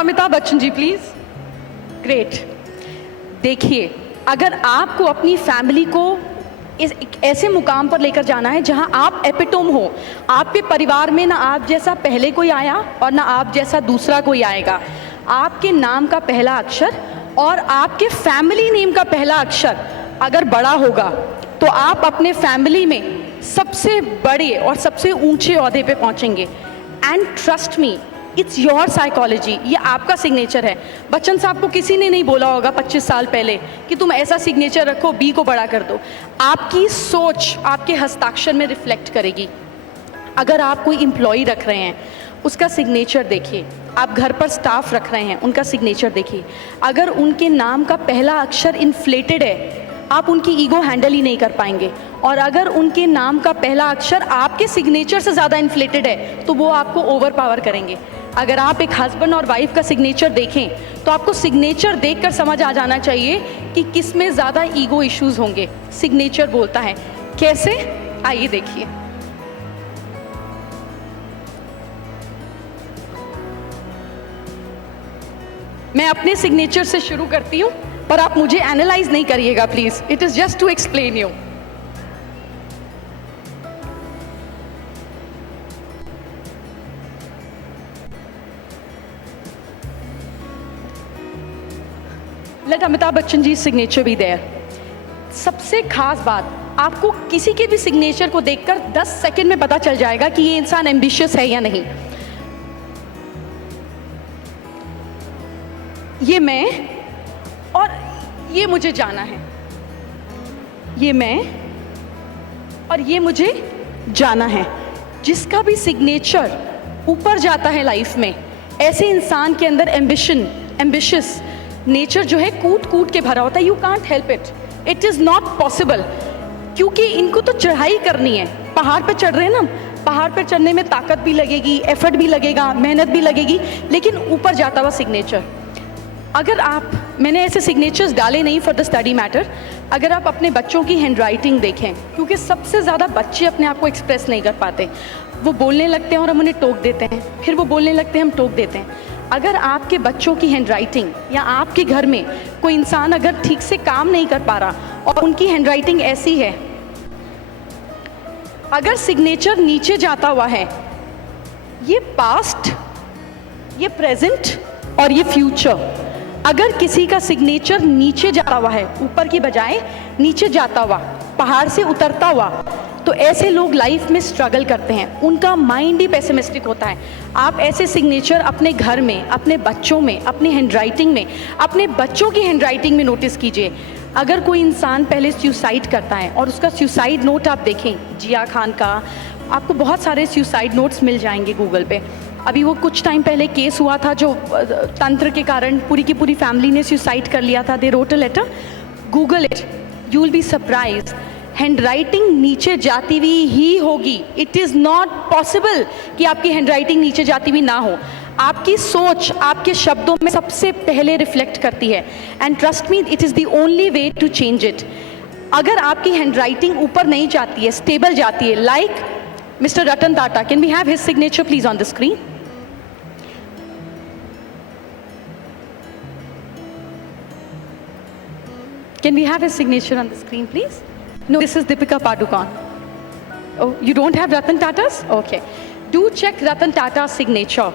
Amitabh Bachchan ji please. Great. देखिए, अगर आपको अपनी फैमिली को एक ऐसे मुकाम पर लेकर जाना है जहां आप एपिटोम हो, आपके परिवार में ना आप जैसा पहले कोई आया और ना आप जैसा दूसरा कोई आएगा। आपके नाम का पहला अक्षर और आपके फैमिली नेम का पहला अक्षर अगर बड़ा होगा तो आप अपने फैमिली में सबसे बड़े और सबसे ऊंचे ओहदे पे पहुंचेंगे। And trust me, it's your psychology, ये आपका सिग्नेचर है। बच्चन साहब को किसी ने नहीं बोला होगा 25 साल पहले कि तुम ऐसा सिग्नेचर रखो, बी को बड़ा कर दो। आपकी सोच आपके हस्ताक्षर में रिफ्लेक्ट करेगी। अगर आप कोई एम्प्लॉय रख रहे हैं, उसका सिग्नेचर देखिए। आप घर पर स्टाफ रख रहे हैं, उनका सिग्नेचर देखिए। अगर उनके नाम का पहला अक्षर इन्फ्लेटेड है, आप उनकी ईगो हैंडल ही नहीं कर पाएंगे। और अगर उनके नाम का पहला अक्षर आपके सिग्नेचर से ज़्यादा इन्फ्लेटेड है तो वो आपको ओवर पावर करेंगे। अगर आप एक हस्बैंड और वाइफ का सिग्नेचर देखें तो आपको सिग्नेचर देखकर समझ आ जाना चाहिए कि किस में ज़्यादा ईगो इश्यूज होंगे। सिग्नेचर बोलता है। कैसे? आइए देखिए। मैं अपने सिग्नेचर से शुरू करती हूँ, पर आप मुझे एनालाइज नहीं करिएगा please. It is just to explain you. Let Amitabh Bachchan ji signature भी देयर। सबसे खास बात, आपको किसी के भी सिग्नेचर को देखकर 10 सेकंड में पता चल जाएगा कि ये इंसान एम्बिशियस है या नहीं। ये मैं और ये मुझे जाना है, ये मैं और ये मुझे जाना है। जिसका भी सिग्नेचर ऊपर जाता है लाइफ में, ऐसे इंसान के अंदर एम्बिशियस नेचर जो है कूट कूट के भरा होता है। You can't help it, it is not possible, क्योंकि इनको तो चढ़ाई करनी है। पहाड़ पे चढ़ रहे हैं ना, पहाड़ पे चढ़ने में ताकत भी लगेगी, एफर्ट भी लगेगा, मेहनत भी लगेगी, लेकिन ऊपर जाता हुआ सिग्नेचर। अगर आप, मैंने ऐसे सिग्नेचर्स डाले नहीं फॉर द स्टडी मैटर, अगर आप अपने बच्चों की हैंडराइटिंग देखें, क्योंकि सबसे ज़्यादा बच्चे अपने आप को एक्सप्रेस नहीं कर पाते। वो बोलने लगते हैं और हम उन्हें टोक देते हैं, फिर वो बोलने लगते हैं, हम टोक देते हैं। अगर आपके बच्चों की हैंडराइटिंग या आपके घर में कोई इंसान अगर ठीक से काम नहीं कर पा रहा और उनकी हैंडराइटिंग ऐसी है, अगर सिग्नेचर नीचे जाता हुआ है, ये पास्ट, ये प्रेजेंट और ये फ्यूचर, अगर किसी का सिग्नेचर नीचे जाता हुआ है, ऊपर की बजाय नीचे जाता हुआ, पहाड़ से उतरता हुआ, तो ऐसे लोग लाइफ में स्ट्रगल करते हैं। उनका माइंड ही पेसिमिस्टिक होता है। आप ऐसे सिग्नेचर अपने घर में, अपने बच्चों में, अपनी हैंडराइटिंग में, अपने बच्चों की हैंडराइटिंग में नोटिस कीजिए। अगर कोई इंसान पहले सुसाइड करता है और उसका सुसाइड नोट आप देखें, जिया खान का, आपको बहुत सारे सुसाइड नोट्स मिल जाएंगे गूगल पे। अभी वो कुछ टाइम पहले केस हुआ था जो तंत्र के कारण पूरी की पूरी फैमिली ने सुसाइड कर लिया था। They wrote a letter, google it, you will be surprised. Handwriting नीचे जाती हुई ही होगी। इट इज़ नॉट पॉसिबल कि आपकी हैंडराइटिंग नीचे जाती हुई ना हो। आपकी सोच आपके शब्दों में सबसे पहले रिफ्लेक्ट करती है। And trust me, it is the only way to change it. अगर आपकी हैंडराइटिंग ऊपर नहीं जाती है, स्टेबल जाती है, like mister Ratan Tata, can we have his signature please on the screen? Can we have his signature on the screen, please? No, this is Deepika Padukone. Oh, you don't have Ratan Tata's? Okay. Do check Ratan Tata's signature.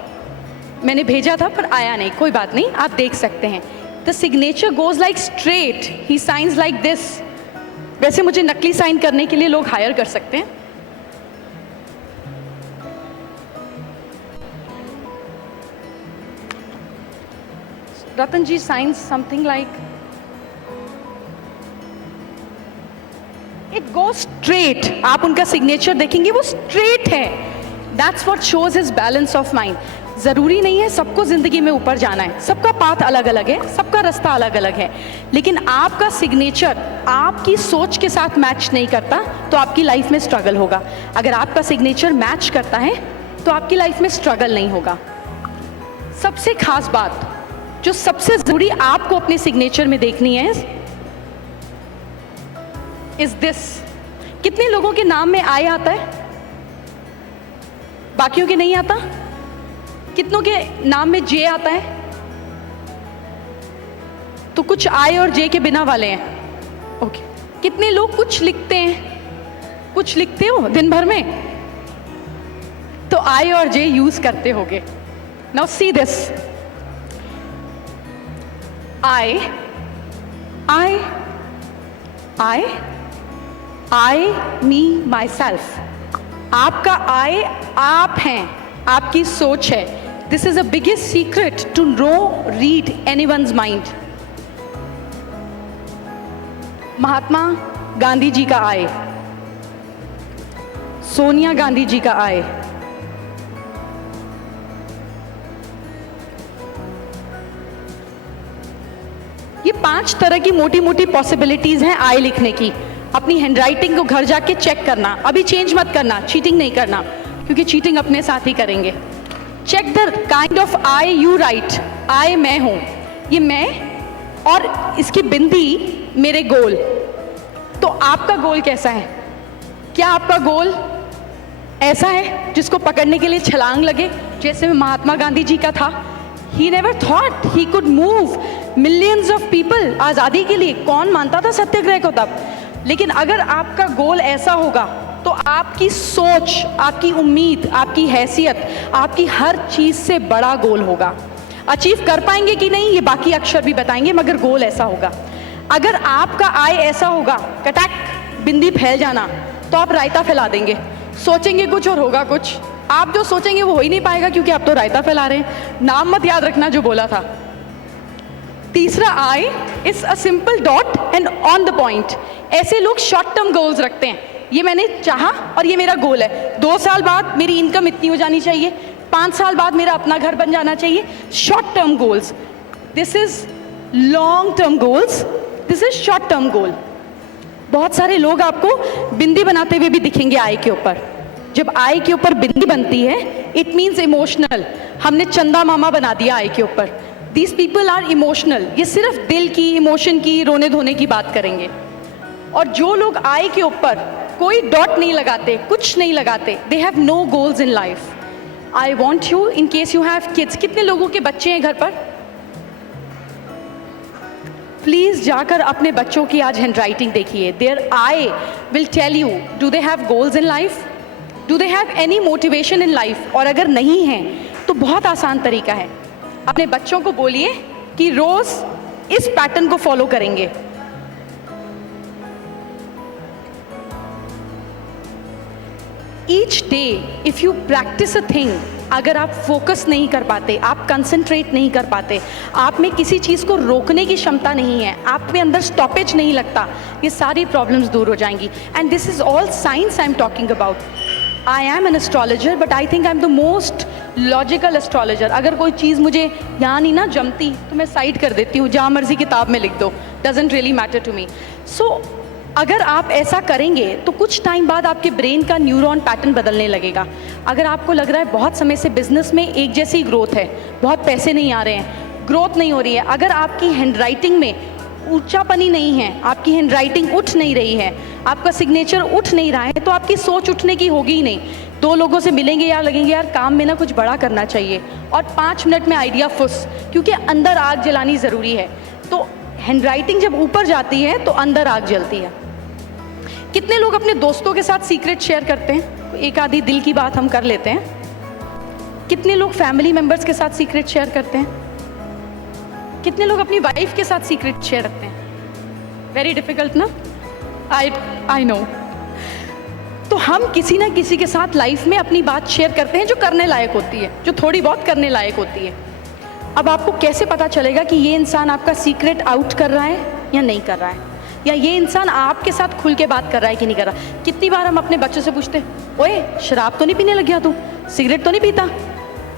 मैंने भेजा था पर आया नहीं, कोई बात नहीं, आप देख सकते हैं। The signature goes like straight. He signs like this. वैसे मुझे नकली साइन करने के लिए लोग हायर कर सकते हैं। Ratan ji signs something like it go straight. आप उनका सिग्नेचर देखेंगे वो स्ट्रेट है। That's what shows his balance of mind. ज़रूरी नहीं है सबको ज़िंदगी में ऊपर जाना है, सबका पाथ अलग अलग है, सबका रास्ता अलग अलग है, लेकिन आपका सिग्नेचर आपकी सोच के साथ मैच नहीं करता तो आपकी लाइफ में स्ट्रगल होगा। अगर आपका सिग्नेचर मैच करता है तो आपकी लाइफ में स्ट्रगल नहीं होगा। सबसे खास बात जो सबसे ज़रूरी आपको अपने सिग्नेचर में देखनी है इज दिस। कितने लोगों के नाम में आई आता है, बाकियों के नहीं आता? कितनों के नाम में जे आता है? तो कुछ आई और जे के बिना वाले हैं, ओके। कितने लोग कुछ लिखते हैं? कुछ लिखते हो दिन भर में? तो आई और जे यूज करते होगे। Now see this, I I I I me myself. आपका आई आप हैं, आपकी सोच है। This is the biggest secret to know read anyone's mind. Mahatma Gandhi ji का आई, सोनिया गांधी जी का आई, ये 5 तरह की मोटी मोटी पॉसिबिलिटीज हैं आई लिखने की। अपनी हैंडराइटिंग को घर जाके चेक करना, अभी चेंज मत करना, चीटिंग नहीं करना, क्योंकि चीटिंग अपने साथ ही करेंगे। Check the kind of I you right. I मैं हूं, ये मैं और इसकी बिंदी मेरे गोल। तो आपका गोल कैसा है? क्या आपका गोल ऐसा है जिसको पकड़ने के लिए छलांग लगे, जैसे महात्मा गांधी जी का था? He never thought he could move millions of people आज़ादी के लिए। कौन मानता था सत्याग्रह को तब? लेकिन अगर आपका गोल ऐसा होगा तो आपकी सोच, आपकी उम्मीद, आपकी हैसियत, आपकी हर चीज़ से बड़ा गोल होगा। अचीव कर पाएंगे कि नहीं ये बाकी अक्षर भी बताएंगे, मगर गोल ऐसा होगा। अगर आपका आई ऐसा होगा, कटाक बिंदी फैल जाना, तो आप रायता फैला देंगे। सोचेंगे कुछ और होगा कुछ। आप जो सोचेंगे वो हो ही नहीं पाएगा, क्योंकि आप तो रायता फैला रहे हैं। नाम मत याद रखना जो बोला था। तीसरा I is a simple dot and on the point. ऐसे लोग शॉर्ट टर्म गोल्स रखते हैं, ये मैंने चाहा और ये मेरा गोल है। 2 साल बाद मेरी इनकम इतनी हो जानी चाहिए, 5 साल बाद मेरा अपना घर बन जाना चाहिए। Short term goals. This is long term goals, this is short term goal. बहुत सारे लोग आपको बिंदी बनाते हुए भी दिखेंगे आई के ऊपर। जब आई के ऊपर बिंदी बनती है, इट मीन्स इमोशनल। हमने चंदा मामा बना दिया आई के ऊपर। These people are emotional. ये सिर्फ दिल की, इमोशन की, रोने धोने की बात करेंगे। और जो लोग आई के ऊपर कोई डॉट नहीं लगाते, कुछ नहीं लगाते, they have no goals in life. I want you, in case you have kids, कितने लोगों के बच्चे हैं घर पर? प्लीज जाकर अपने बच्चों की आज हैंडराइटिंग देखिए। There I will tell you, do they have goals in life, do they have any motivation in life. और अगर नहीं है तो बहुत आसान तरीका है, अपने बच्चों को बोलिए कि रोज इस पैटर्न को फॉलो करेंगे। Each day if you practice a thing, अगर आप फोकस नहीं कर पाते, आप कंसंट्रेट नहीं कर पाते, आप में किसी चीज़ को रोकने की क्षमता नहीं है, आप में अंदर स्टॉपेज नहीं लगता, ये सारी प्रॉब्लम्स दूर हो जाएंगी। And this is all science I am talking about. I am an astrologer, but I think I am the most logical astrologer. अगर कोई चीज़ मुझे यहाँ नहीं ना जमती तो मैं साइड कर देती हूँ, जहाँ मर्जी किताब में लिख दो, doesn't really matter to me. So अगर आप ऐसा करेंगे तो कुछ टाइम बाद आपके ब्रेन का न्यूरॉन पैटर्न बदलने लगेगा। अगर आपको लग रहा है बहुत समय से बिजनेस में एक जैसी ग्रोथ है, बहुत पैसे नहीं आ रहे हैं, ग्रोथ नहीं हो रही है, अगर आपकी हैंडराइटिंग में ऊंचापनी नहीं है, आपकी हैंडराइटिंग उठ नहीं रही है, आपका सिग्नेचर उठ नहीं रहा है, तो आपकी सोच उठने की होगी ही नहीं। 2 लोगों से मिलेंगे यार, लगेंगे यार काम में ना कुछ बड़ा करना चाहिए, और 5 मिनट में आइडिया फुस, क्योंकि अंदर आग जलानी ज़रूरी है। तो हैंडराइटिंग जब ऊपर जाती है तो अंदर आग जलती है। कितने लोग अपने दोस्तों के साथ सीक्रेट शेयर करते हैं? एक आधी दिल की बात हम कर लेते हैं। कितने लोग फैमिली मेंबर्स के साथ सीक्रेट शेयर करते हैं? कितने लोग अपनी वाइफ के साथ सीक्रेट शेयर रखते हैं? वेरी डिफिकल्ट ना? I know. तो हम किसी ना किसी के साथ लाइफ में अपनी बात शेयर करते हैं जो करने लायक होती है, जो थोड़ी बहुत करने लायक होती है। अब आपको कैसे पता चलेगा कि ये इंसान आपका सीक्रेट आउट कर रहा है या नहीं कर रहा है, या ये इंसान आपके साथ खुल के बात कर रहा है कि नहीं कर रहा? कितनी बार हम अपने बच्चों से पूछते हैं, ओए शराब तो नहीं पीने लग गया तू, सिगरेट तो नहीं पीता?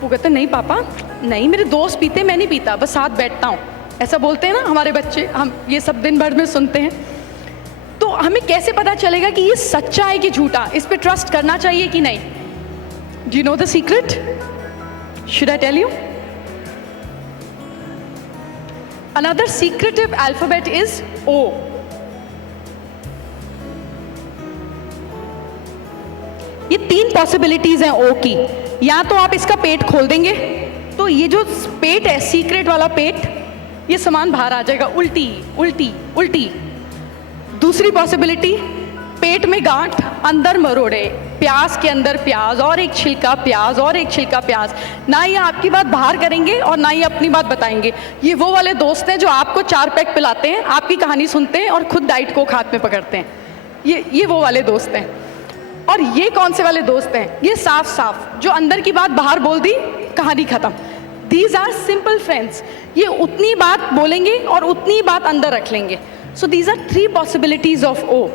वो कहते नहीं पापा, नहीं मेरे दोस्त पीते, मैं नहीं पीता, बस साथ बैठता हूँ। ऐसा बोलते हैं ना हमारे बच्चे, हम ये सब दिन भर में सुनते हैं। तो हमें कैसे पता चलेगा कि ये सच्चा है कि झूठा, इस पे ट्रस्ट करना चाहिए कि नहीं? Do you know the secret? Should I tell you? Another secretive alphabet is O। ये 3 पॉसिबिलिटीज हैं O की। या तो आप इसका पेट खोल देंगे, तो ये जो पेट है सीक्रेट वाला पेट, ये सामान बाहर आ जाएगा, उल्टी उल्टी उल्टी। दूसरी पॉसिबिलिटी, पेट में गांठ, अंदर मरोड़े, प्याज के अंदर प्याज और एक छिलका प्याज और एक छिलका प्याज। ना ये आपकी बात बाहर करेंगे और ना ये अपनी बात बताएंगे। ये वो वाले दोस्त हैं जो आपको 4 पैक पिलाते हैं, आपकी कहानी सुनते हैं और खुद डाइट कोक हाथ में पकड़ते हैं। ये वो वाले दोस्त हैं। और ये कौन से वाले दोस्त हैं? ये साफ साफ जो अंदर की बात बाहर बोल दी, कहानी खत्म। These are simple friends. ये उतनी बात बोलेंगे और उतनी बात अंदर रख लेंगे। So these are 3 possibilities of O.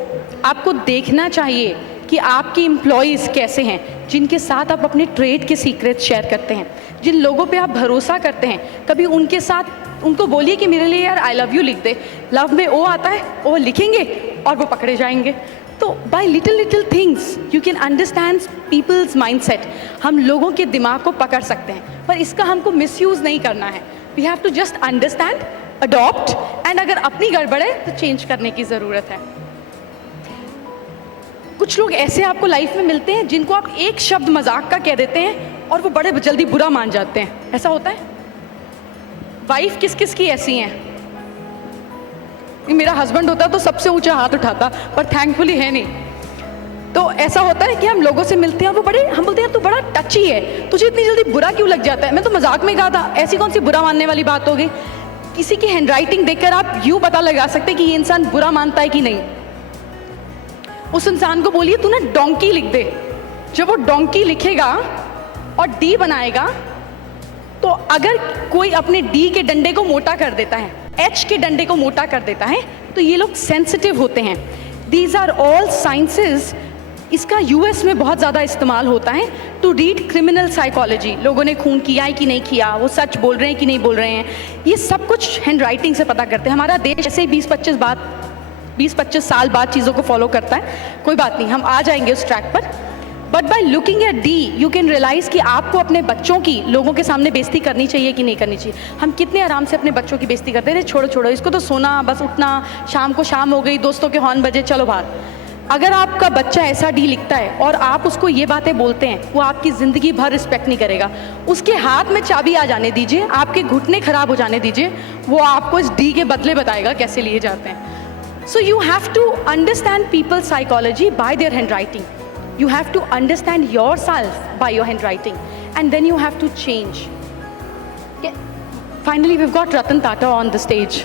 आपको देखना चाहिए कि आपके एम्प्लॉयज़ कैसे हैं, जिनके साथ आप अपने ट्रेड के सीक्रेट शेयर करते हैं, जिन लोगों पे आप भरोसा करते हैं। कभी उनके साथ उनको बोलिए कि मेरे लिए यार आई लव यू लिख दे। लव में ओ आता है, ओ लिखेंगे और वो पकड़े जाएंगे। तो by little little things you can understand people's mindset. हम लोगों के दिमाग को पकड़ सकते हैं, पर इसका हमको मिसयूज़ नहीं करना है। We have to just understand, adopt, and अगर अपनी गड़बड़ है तो चेंज करने की ज़रूरत है। कुछ लोग ऐसे आपको लाइफ में मिलते हैं जिनको आप एक शब्द मजाक का कह देते हैं और वो बड़े जल्दी बुरा मान जाते हैं। ऐसा होता है? वाइफ किस किस की ऐसी हैं? मेरा हस्बैंड होता तो सबसे ऊंचा हाथ उठाता, पर थैंकफुली है नहीं। तो ऐसा होता है कि हम लोगों से मिलते हैं, वो बड़े, हम बोलते हैं तू बड़ा टची है, तुझे इतनी जल्दी बुरा क्यों लग जाता है? मैं तो मजाक में कहा था, ऐसी कौन सी बुरा मानने वाली बात हो गई? किसी की हैंडराइटिंग देखकर आप यूँ पता लगा सकते हैं कि ये इंसान बुरा मानता है कि नहीं। उस इंसान को बोलिए तू ना डोंकी लिख दे। जब वो डोंकी लिखेगा और डी बनाएगा, तो अगर कोई अपने डी के डंडे को मोटा कर देता है, एच के डंडे को मोटा कर देता है, तो ये लोग सेंसिटिव होते हैं। These are all sciences. US यूएस में बहुत ज़्यादा इस्तेमाल होता है टू रीड क्रिमिनल साइकोलॉजी। लोगों ने खून किया है कि नहीं किया, वो सच बोल रहे हैं कि नहीं बोल रहे हैं, ये सब कुछ हैंड राइटिंग से पता करते हैं। हमारा देश ऐसे ही 20-25 साल बाद चीज़ों को फॉलो करता है। कोई बात नहीं, हम आ जाएंगे उस ट्रैक पर। But by looking at D you can realise कि आपको अपने बच्चों की लोगों के सामने बेइज्जती करनी चाहिए कि नहीं करनी चाहिए। हम कितने आराम से अपने बच्चों की बेइज्जती करते हैं, छोड़ो छोड़ो इसको, तो सोना बस, उठना, शाम को शाम हो गई, दोस्तों के हॉर्न बजे, चलो बाहर। अगर आपका बच्चा ऐसा डी लिखता है और आप उसको ये बातें बोलते हैं, वो आपकी ज़िंदगी भर रिस्पेक्ट नहीं करेगा। उसके हाथ में चाबी आ जाने दीजिए, आपके घुटने खराब हो जाने दीजिए, वो आपको इस डी के बदले बताएगा कैसे लिए जाते हैं। So you have to understand people's psychology by their handwriting. You have to understand yourself by your handwriting, and then you have to change. Yeah. Finally, we've got Ratan Tata on the stage.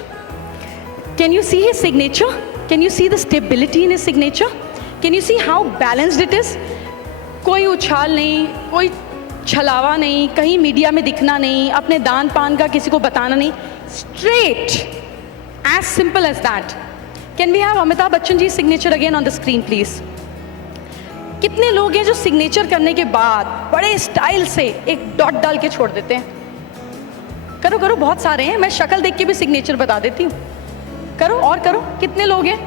Can you see his signature? Can you see the stability in his signature? Can you see how balanced it is? कोई उछाल नहीं, कोई छलावा नहीं, कहीं media में दिखना नहीं, अपने दान पान का किसी को बताना नहीं, straight, as simple as that. Can we have Amitabh Bachchan ji signature again on the screen please? कितने लोग हैं जो सिग्नेचर करने के बाद बड़े स्टाइल से एक डॉट डाल के छोड़ देते हैं? करो करो, बहुत सारे हैं, मैं शक्ल देख के भी सिग्नेचर बता देती हूँ। करो और करो। कितने लोग हैं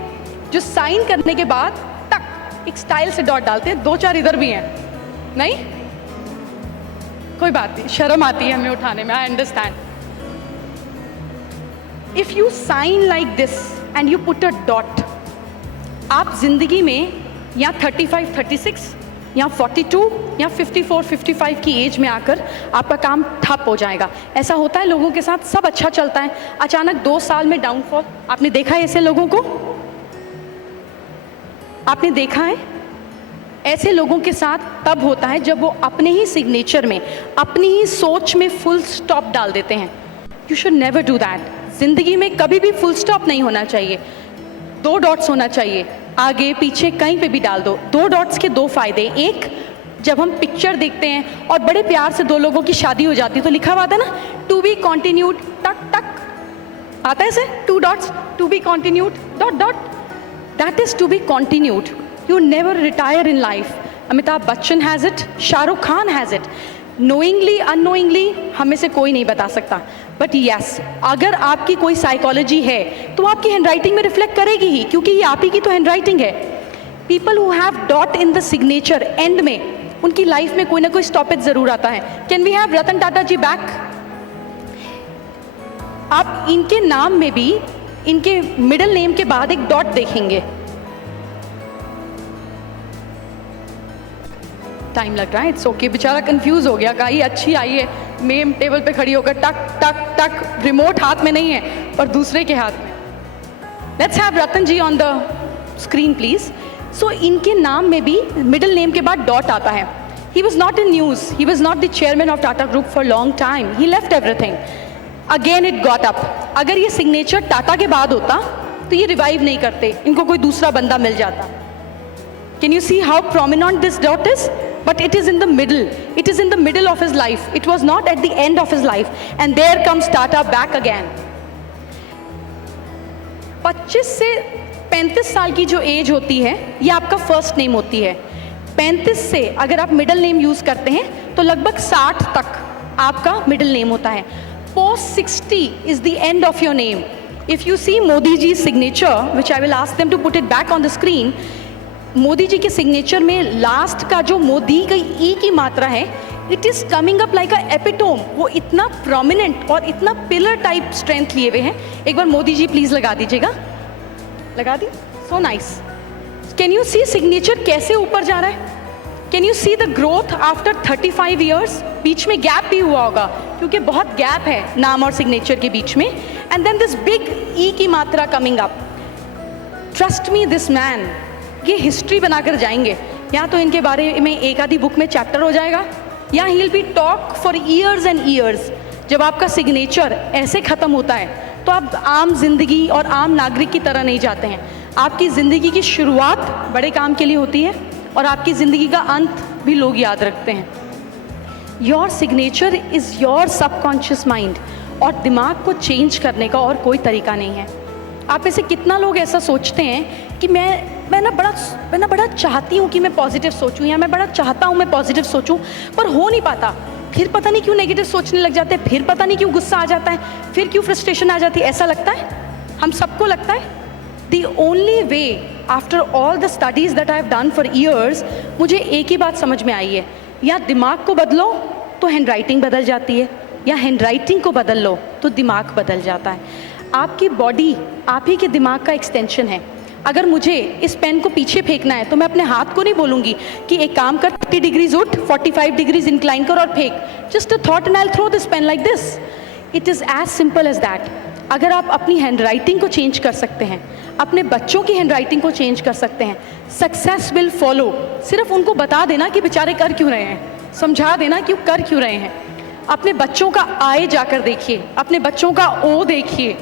जो साइन करने के बाद टक एक स्टाइल से डॉट डालते हैं? 2-4 इधर भी हैं। नहीं, कोई बात नहीं, शर्म आती है हमें उठाने में, I understand. If you sign like this and you put a dot, आप जिंदगी में या 35, 36 या 42 या 54, 55 की एज में आकर आपका काम ठप हो जाएगा। ऐसा होता है लोगों के साथ, सब अच्छा चलता है, अचानक 2 साल में डाउनफॉल। आपने देखा है ऐसे लोगों को? आपने देखा है? ऐसे लोगों के साथ तब होता है जब वो अपने ही सिग्नेचर में, अपनी ही सोच में फुल स्टॉप डाल देते हैं। You should never do that. जिंदगी में कभी भी फुल स्टॉप नहीं होना चाहिए, 2 डॉट्स होना चाहिए, आगे पीछे कहीं पे भी डाल दो। 2 डॉट्स के 2 फायदे। एक, जब हम पिक्चर देखते हैं और बड़े प्यार से 2 लोगों की शादी हो जाती है तो लिखा हुआ था ना, टू बी कॉन्टिन्यूड, टक टक आता है ऐसे, 2 dots, to be continued, dot dot, that is to be continued. You never retire in life. Amitabh Bachchan has it, Shahrukh Khan has it. Knowingly unknowingly हमें से कोई नहीं बता सकता, बट यस, अगर आपकी कोई साइकोलॉजी है तो आपकी हैंडराइटिंग में रिफ्लेक्ट करेगी ही, क्योंकि ये आप ही की तो हैंडराइटिंग है। People who have dot in the signature and में, उनकी लाइफ में कोई ना कोई स्टॉपेज जरूर आता है। Can we have Ratan Tata ji back? आप इनके नाम में भी, इनके मिडिल नेम के बाद एक डॉट देखेंगे। टाइम लग रहा है, इट्स ओके, बेचारा कंफ्यूज हो गया, कहा ये अच्छी आई है मेम टेबल पे खड़ी होकर टक टक टक, रिमोट हाथ में नहीं है पर दूसरे के हाथ में। Let's have Ratan ji on the screen please. So इनके नाम में भी मिडिल नेम के बाद डॉट आता है। He was not in news. He was not the chairman of Tata Group for a long time. He left everything. Again it got up. अगर ये सिग्नेचर टाटा के बाद होता तो ये रिवाइव नहीं करते, इनको कोई दूसरा बंदा मिल जाता। Can you see how prominent this dot is? But it is in the middle. It is in the middle of his life. It was not at the end of his life. And there comes Tata back again. 25 से 35 साल की जो as होती है ये आपका first name होती है। 35 से अगर आप मिडिल नेम यूज करते हैं तो लगभग 60 तक आपका मिडिल नेम होता है। Post 60 is the end of your name. If you see Modi ji signature, which I will ask them to put it back on the screen, Modi ji के सिग्नेचर में लास्ट का जो मोदी का ई की मात्रा है, it is coming up like a epitome. वो इतना प्रोमिनेंट और इतना पिलर टाइप स्ट्रेंथ लिए हुए हैं। एक बार मोदी जी प्लीज लगा दीजिएगा, लगा दी, so nice. Can you see signature कैसे ऊपर जा रहा है? Can you see the growth after 35 years? बीच में गैप भी हुआ होगा क्योंकि बहुत गैप है नाम और सिग्नेचर के बीच में। And then this big E की मात्रा coming up. Trust me, this man, ये हिस्ट्री बनाकर जाएंगे। या तो इनके बारे में एक आधी बुक में चैप्टर हो जाएगा, या he will be talk for years and years. जब आपका सिग्नेचर ऐसे ख़त्म होता है तो आप आम जिंदगी और आम नागरिक की तरह नहीं जाते हैं। आपकी ज़िंदगी की शुरुआत बड़े काम के लिए होती है और आपकी ज़िंदगी का अंत भी लोग याद रखते हैं। Your signature is your subconscious mind, और दिमाग को चेंज करने का और कोई तरीका नहीं है। आप में से कितना लोग ऐसा सोचते हैं कि मैं ना बड़ा चाहती हूँ कि मैं पॉजिटिव सोचूं, या मैं बड़ा चाहता हूँ मैं पॉजिटिव सोचूं, पर हो नहीं पाता। फिर पता नहीं क्यों नेगेटिव सोचने लग जाते हैं, फिर पता नहीं क्यों गुस्सा आ जाता है, फिर क्यों फ्रस्ट्रेशन आ जाती है। ऐसा लगता है, हम सबको लगता है। The only way after all the studies that I have done for years, मुझे एक ही बात समझ में आई है, या दिमाग को बदलो तो हैंडराइटिंग बदल जाती है, या हैंडराइटिंग को बदल लो तो दिमाग बदल जाता है। आपकी बॉडी आप ही के दिमाग का एक्सटेंशन है। अगर मुझे इस पेन को पीछे फेंकना है तो मैं अपने हाथ को नहीं बोलूँगी कि एक काम कर, 30 डिग्रीज उठ, 45 डिग्रीज इंक्लाइन कर और फेंक। Just a thought and I will throw this pen like this. It is as simple as that. अगर आप अपनी हैंडराइटिंग को चेंज कर सकते हैं, अपने बच्चों की हैंडराइटिंग को चेंज कर सकते हैं, सक्सेस विल फॉलो। सिर्फ उनको बता देना कि बेचारे कर क्यों रहे हैं, समझा देना कि कर क्यों रहे हैं। अपने बच्चों का आए जाकर देखिए, अपने बच्चों का ओ देखिए,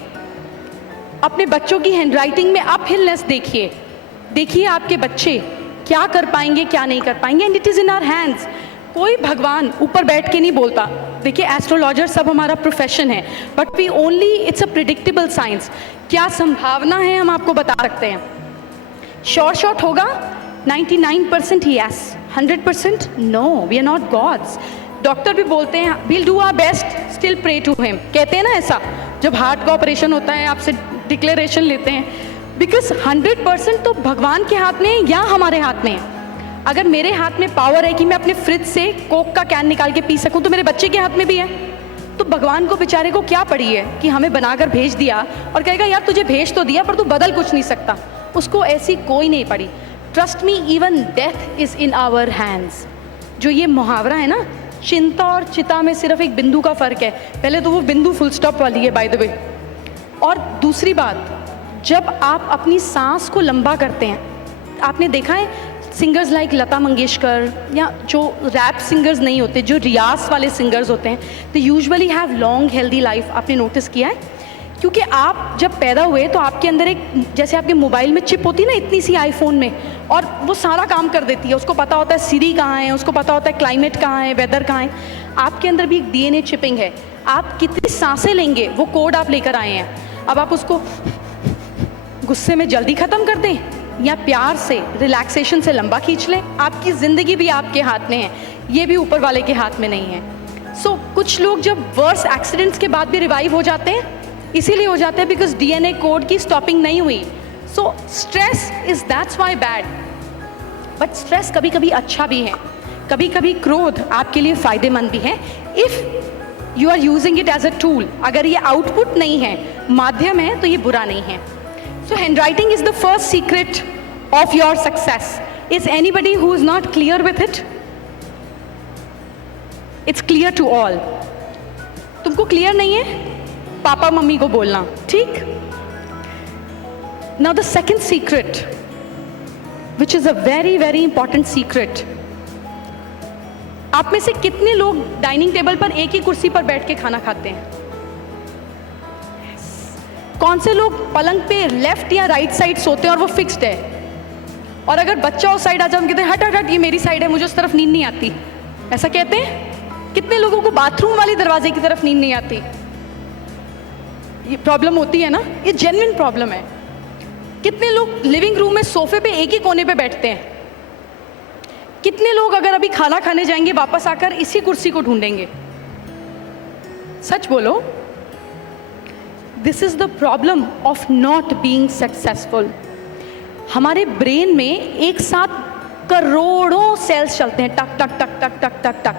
अपने बच्चों की हैंडराइटिंग में अपहिलनेस देखिए। देखिए आपके बच्चे क्या कर पाएंगे, क्या नहीं कर पाएंगे। And it is in our hands. कोई भगवान ऊपर बैठ के नहीं बोलता। देखिए एस्ट्रोलॉजर सब हमारा प्रोफेशन है, but we only, it's a predictable science. क्या संभावना है हम आपको बता सकते हैं। शॉर्ट होगा 99% yes, 100% no, we are not gods. Doctor भी बोलते हैं we'll do our best, still pray to him. कहते हैं ना ऐसा, जब हार्ट का ऑपरेशन होता है आपसे डिक्लेरेशन लेते हैं, बिकॉज 100% तो भगवान के हाथ में है या हमारे हाथ में है। अगर मेरे हाथ में पावर है कि मैं अपने फ्रिज से कोक का कैन निकाल के पी सकूं, तो मेरे बच्चे के हाथ में भी है। तो भगवान को बेचारे को क्या पड़ी है कि हमें बनाकर भेज दिया और कहेगा यार तुझे भेज तो दिया पर तू बदल कुछ नहीं सकता। उसको ऐसी कोई नहीं पड़ी। Trust me, even death is in our hands. जो ये मुहावरा है ना, चिंता और चिता में सिर्फ एक बिंदु का फर्क है। पहले तो वो बिंदु फुल स्टॉप वाली है बाय द वे। और दूसरी बात, जब आप अपनी सांस को लंबा करते हैं, आपने देखा है सिंगर्स लाइक लता मंगेशकर या जो रैप सिंगर्स नहीं होते, जो रियाज वाले सिंगर्स होते हैं, they usually have long healthy life. आपने नोटिस किया है? क्योंकि आप जब पैदा हुए तो आपके अंदर एक, जैसे आपके मोबाइल में चिप होती है ना इतनी सी आईफोन में, और वो सारा काम कर देती है। उसको पता होता है सिरी कहाँ है, उसको पता होता है क्लाइमेट कहाँ है, वेदर कहाँ है। आपके अंदर भी एक डीएनए चिपिंग है। आप कितनी सांसें लेंगे वो कोड आप लेकर आए हैं। अब आप उसको गुस्से में जल्दी ख़त्म कर दें या प्यार से, रिलैक्सेशन से लंबा खींच लें। आपकी ज़िंदगी भी आपके हाथ में है, ये भी ऊपर वाले के हाथ में नहीं है। सो कुछ लोग जब वर्स एक्सीडेंट्स के बाद भी रिवाइव हो जाते हैं, इसीलिए हो जाते हैं बिकॉज डीएनए कोड की स्टॉपिंग नहीं हुई। So stress is that's why bad. But stress कभी कभी अच्छा भी है, कभी कभी क्रोध आपके लिए फ़ायदेमंद भी है if you are using it as a tool. अगर ये आउटपुट नहीं है, माध्यम है, तो ये बुरा नहीं है। So handwriting is the first secret of your success. Is anybody who is not clear with it? It's clear to all. तुमको क्लियर नहीं है, पापा मम्मी को बोलना, ठीक? Now the second secret, which is a very very important secret. आप में से कितने लोग डाइनिंग टेबल पर एक ही कुर्सी पर बैठ के खाना खाते हैं? कौन से लोग पलंग पे लेफ्ट या राइट साइड सोते हैं और वो फिक्स्ड है? और अगर बच्चा उस साइड आ जाए, हम कहते हैं हट हट हट, ये मेरी साइड है, मुझे उस तरफ नींद नहीं आती, ऐसा कहते हैं? कितने लोगों को बाथरूम वाले दरवाजे की तरफ नींद नहीं आती? ये प्रॉब्लम होती है ना, ये जेन्युइन प्रॉब्लम है। कितने लोग लिविंग रूम में सोफे पे एक ही कोने पे बैठते हैं? कितने लोग अगर अभी खाना खाने जाएंगे वापस आकर इसी कुर्सी को ढूंढेंगे? सच बोलो। This is the problem of not being successful. हमारे ब्रेन में एक साथ करोड़ों सेल्स चलते हैं, टक टक टक टक टक टक टक।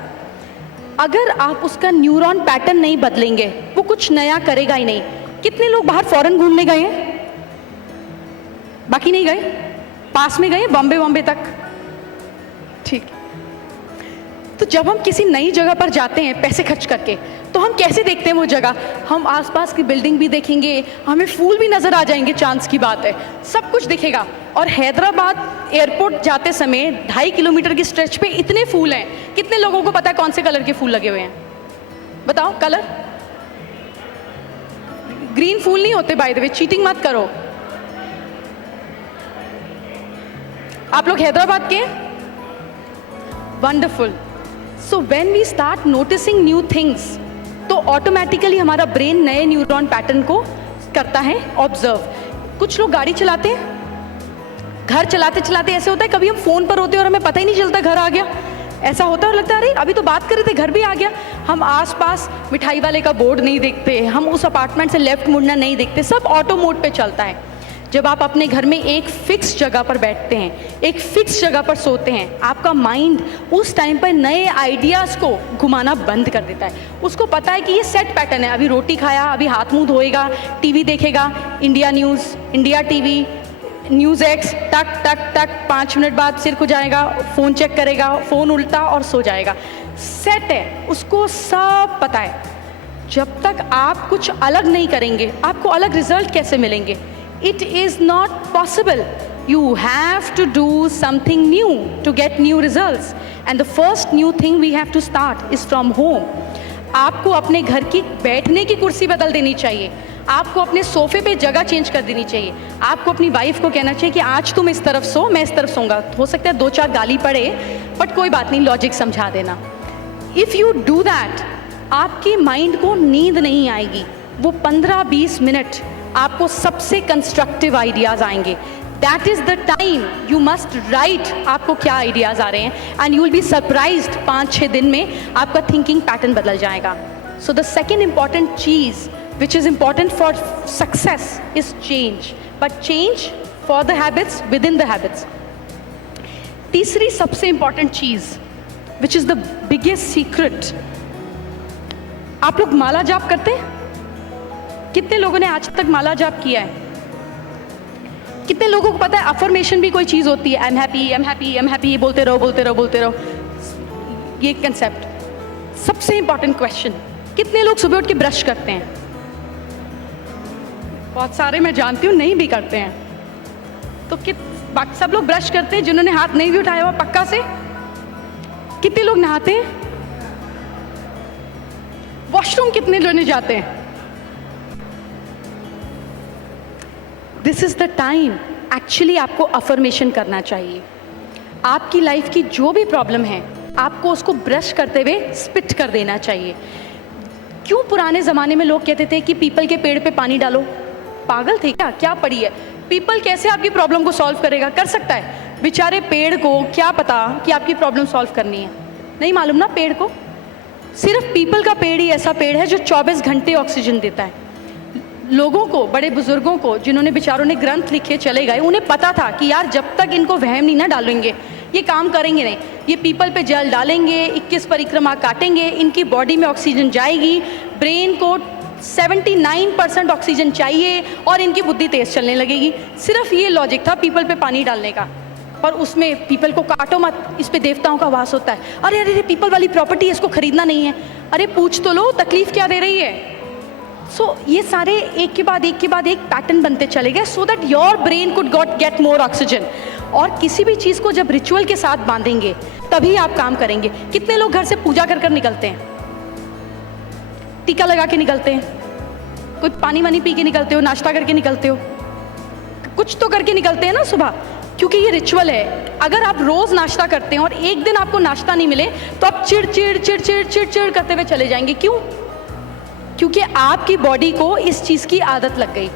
अगर आप उसका न्यूरॉन पैटर्न नहीं बदलेंगे, वो कुछ नया करेगा ही नहीं। कितने लोग बाहर फॉरेन घूमने गए हैं? बाकी नहीं गए? पास में गए, बॉम्बे तक, ठीक। तो जब हम किसी नई जगह पर जाते हैं पैसे खर्च करके, तो हम कैसे देखते हैं वो जगह? हम आसपास की बिल्डिंग भी देखेंगे, हमें फूल भी नज़र आ जाएंगे, चांस की बात है, सब कुछ दिखेगा। और हैदराबाद एयरपोर्ट जाते समय 2.5 किलोमीटर की स्ट्रेच पे इतने फूल हैं। कितने लोगों को पता है कौन से कलर के फूल लगे हुए हैं? बताओ कलर। ग्रीन फूल नहीं होते, बाय द वे, चीटिंग मत करो। आप लोग हैदराबाद के? Wonderful. So when we start noticing new things, तो ऑटोमेटिकली हमारा ब्रेन नए न्यूरॉन पैटर्न को करता है ऑब्जर्व। कुछ लोग गाड़ी चलाते हैं, घर चलाते चलाते ऐसे होता है, कभी हम फोन पर होते हैं और हमें पता ही नहीं चलता घर आ गया, ऐसा होता है और लगता है अरे अभी तो बात कर रहे थे, घर भी आ गया। हम आसपास मिठाई वाले का बोर्ड नहीं देखते, हम उस अपार्टमेंट से लेफ्ट मुड़ना नहीं देखते, सब ऑटो मोड पे चलता है। जब आप अपने घर में एक फिक्स जगह पर बैठते हैं, एक फिक्स जगह पर सोते हैं, आपका माइंड उस टाइम पर नए आइडियाज़ को घुमाना बंद कर देता है। उसको पता है कि ये सेट पैटर्न है, अभी रोटी खाया, अभी हाथ मुंह धोएगा, टीवी देखेगा, India news, India TV, news x, टक टक टक, 5 मिनट बाद सिर खुजाएगा, फ़ोन चेक करेगा, फ़ोन उल्टा और सो जाएगा। सेट है, उसको सब पता है। जब तक आप कुछ अलग नहीं करेंगे, आपको अलग रिजल्ट कैसे मिलेंगे? It is not possible. You have to do something new to get new results. And the first new thing we have to start is from home. आपको अपने घर की बैठने की कुर्सी बदल देनी चाहिए, आपको अपने सोफे पे जगह चेंज कर देनी चाहिए। आपको अपनी वाइफ को कहना चाहिए कि आज तुम इस तरफ सो, मैं इस तरफ सोऊंगा। हो सकता है 2-4 गाली पड़े, बट कोई बात नहीं, लॉजिक समझा देना। इफ़ यू डू दैट, आपके माइंड को नींद नहीं आएगी। वो 15-20 मिनट आपको सबसे कंस्ट्रक्टिव आइडियाज़ आएंगे। That is the time you must write आपको क्या आइडियाज़ आ रहे हैं, and you will be surprised 5-6 दिन में आपका थिंकिंग पैटर्न बदल जाएगा। So the second important cheese which is important for success is change, but change for the habits within the habits. तीसरी सबसे इंपॉर्टेंट चीज which is the biggest secret, आप लोग माला जाप करते हैं? कितने लोगों ने आज तक माला जाप किया है? कितने लोगों को पता है अफर्मेशन भी कोई चीज होती है? I am happy, I am happy, I am happy, बोलते रहो बोलते रहो बोलते रहो, ये कंसेप्ट। सबसे इंपॉर्टेंट क्वेश्चन, कितने लोग सुबह उठ के ब्रश करते हैं? बहुत सारे मैं जानती हूँ नहीं भी करते हैं। तो बाकी सब लोग ब्रश करते हैं, जिन्होंने हाथ नहीं भी उठाया हुआ पक्का से। कितने लोग नहाते हैं? वॉशरूम कितने लोग जाते हैं? This is the time actually आपको अफर्मेशन करना चाहिए। आपकी लाइफ की जो भी प्रॉब्लम है, आपको उसको ब्रश करते हुए स्पिट कर देना चाहिए। क्यों पुराने ज़माने में लोग कहते थे कि पीपल के पेड़ पे पानी डालो? पागल थे क्या? क्या पड़ी है? पीपल कैसे आपकी प्रॉब्लम को सॉल्व करेगा? कर सकता है? बेचारे पेड़ को क्या पता कि आपकी प्रॉब्लम सॉल्व करनी है, नहीं मालूम ना पेड़ को। सिर्फ पीपल का पेड़ ही ऐसा पेड़ है जो 24 घंटे ऑक्सीजन देता है। लोगों को, बड़े बुजुर्गों को, जिन्होंने बेचारों ने ग्रंथ लिखे चले गए, उन्हें पता था कि यार जब तक इनको वहम नहीं ना डालेंगे ये काम करेंगे नहीं। ये पीपल पे जल डालेंगे, 21 परिक्रमा काटेंगे, इनकी बॉडी में ऑक्सीजन जाएगी, ब्रेन को 79% ऑक्सीजन चाहिए और इनकी बुद्धि तेज चलने लगेगी। सिर्फ ये लॉजिक था पीपल पे पानी डालने का। और उसमें पीपल को काटो मत, इस पे देवताओं का वास होता है। अरे अरे पीपल वाली प्रॉपर्टी है, इसको खरीदना नहीं है। अरे पूछ तो लो तकलीफ क्या दे रही है। सो ये सारे एक के बाद एक पैटर्न बनते चले गए, so that your brain could get more oxygen. और किसी भी चीज़ को जब रिचुअल के साथ बांधेंगे तभी आप काम करेंगे। कितने लोग घर से पूजा कर कर निकलते हैं, टीका लगा के निकलते हैं, कोई पानी वानी पी के निकलते हो, नाश्ता करके निकलते हो, कुछ तो करके निकलते हैं ना सुबह, क्योंकि ये रिचुअल है। अगर आप रोज़ नाश्ता करते हैं और एक दिन आपको नाश्ता नहीं मिले तो आप चिड़ करते हुए चले जाएंगे। क्यों? क्योंकि आपकी बॉडी को इस चीज़ की आदत लग गई।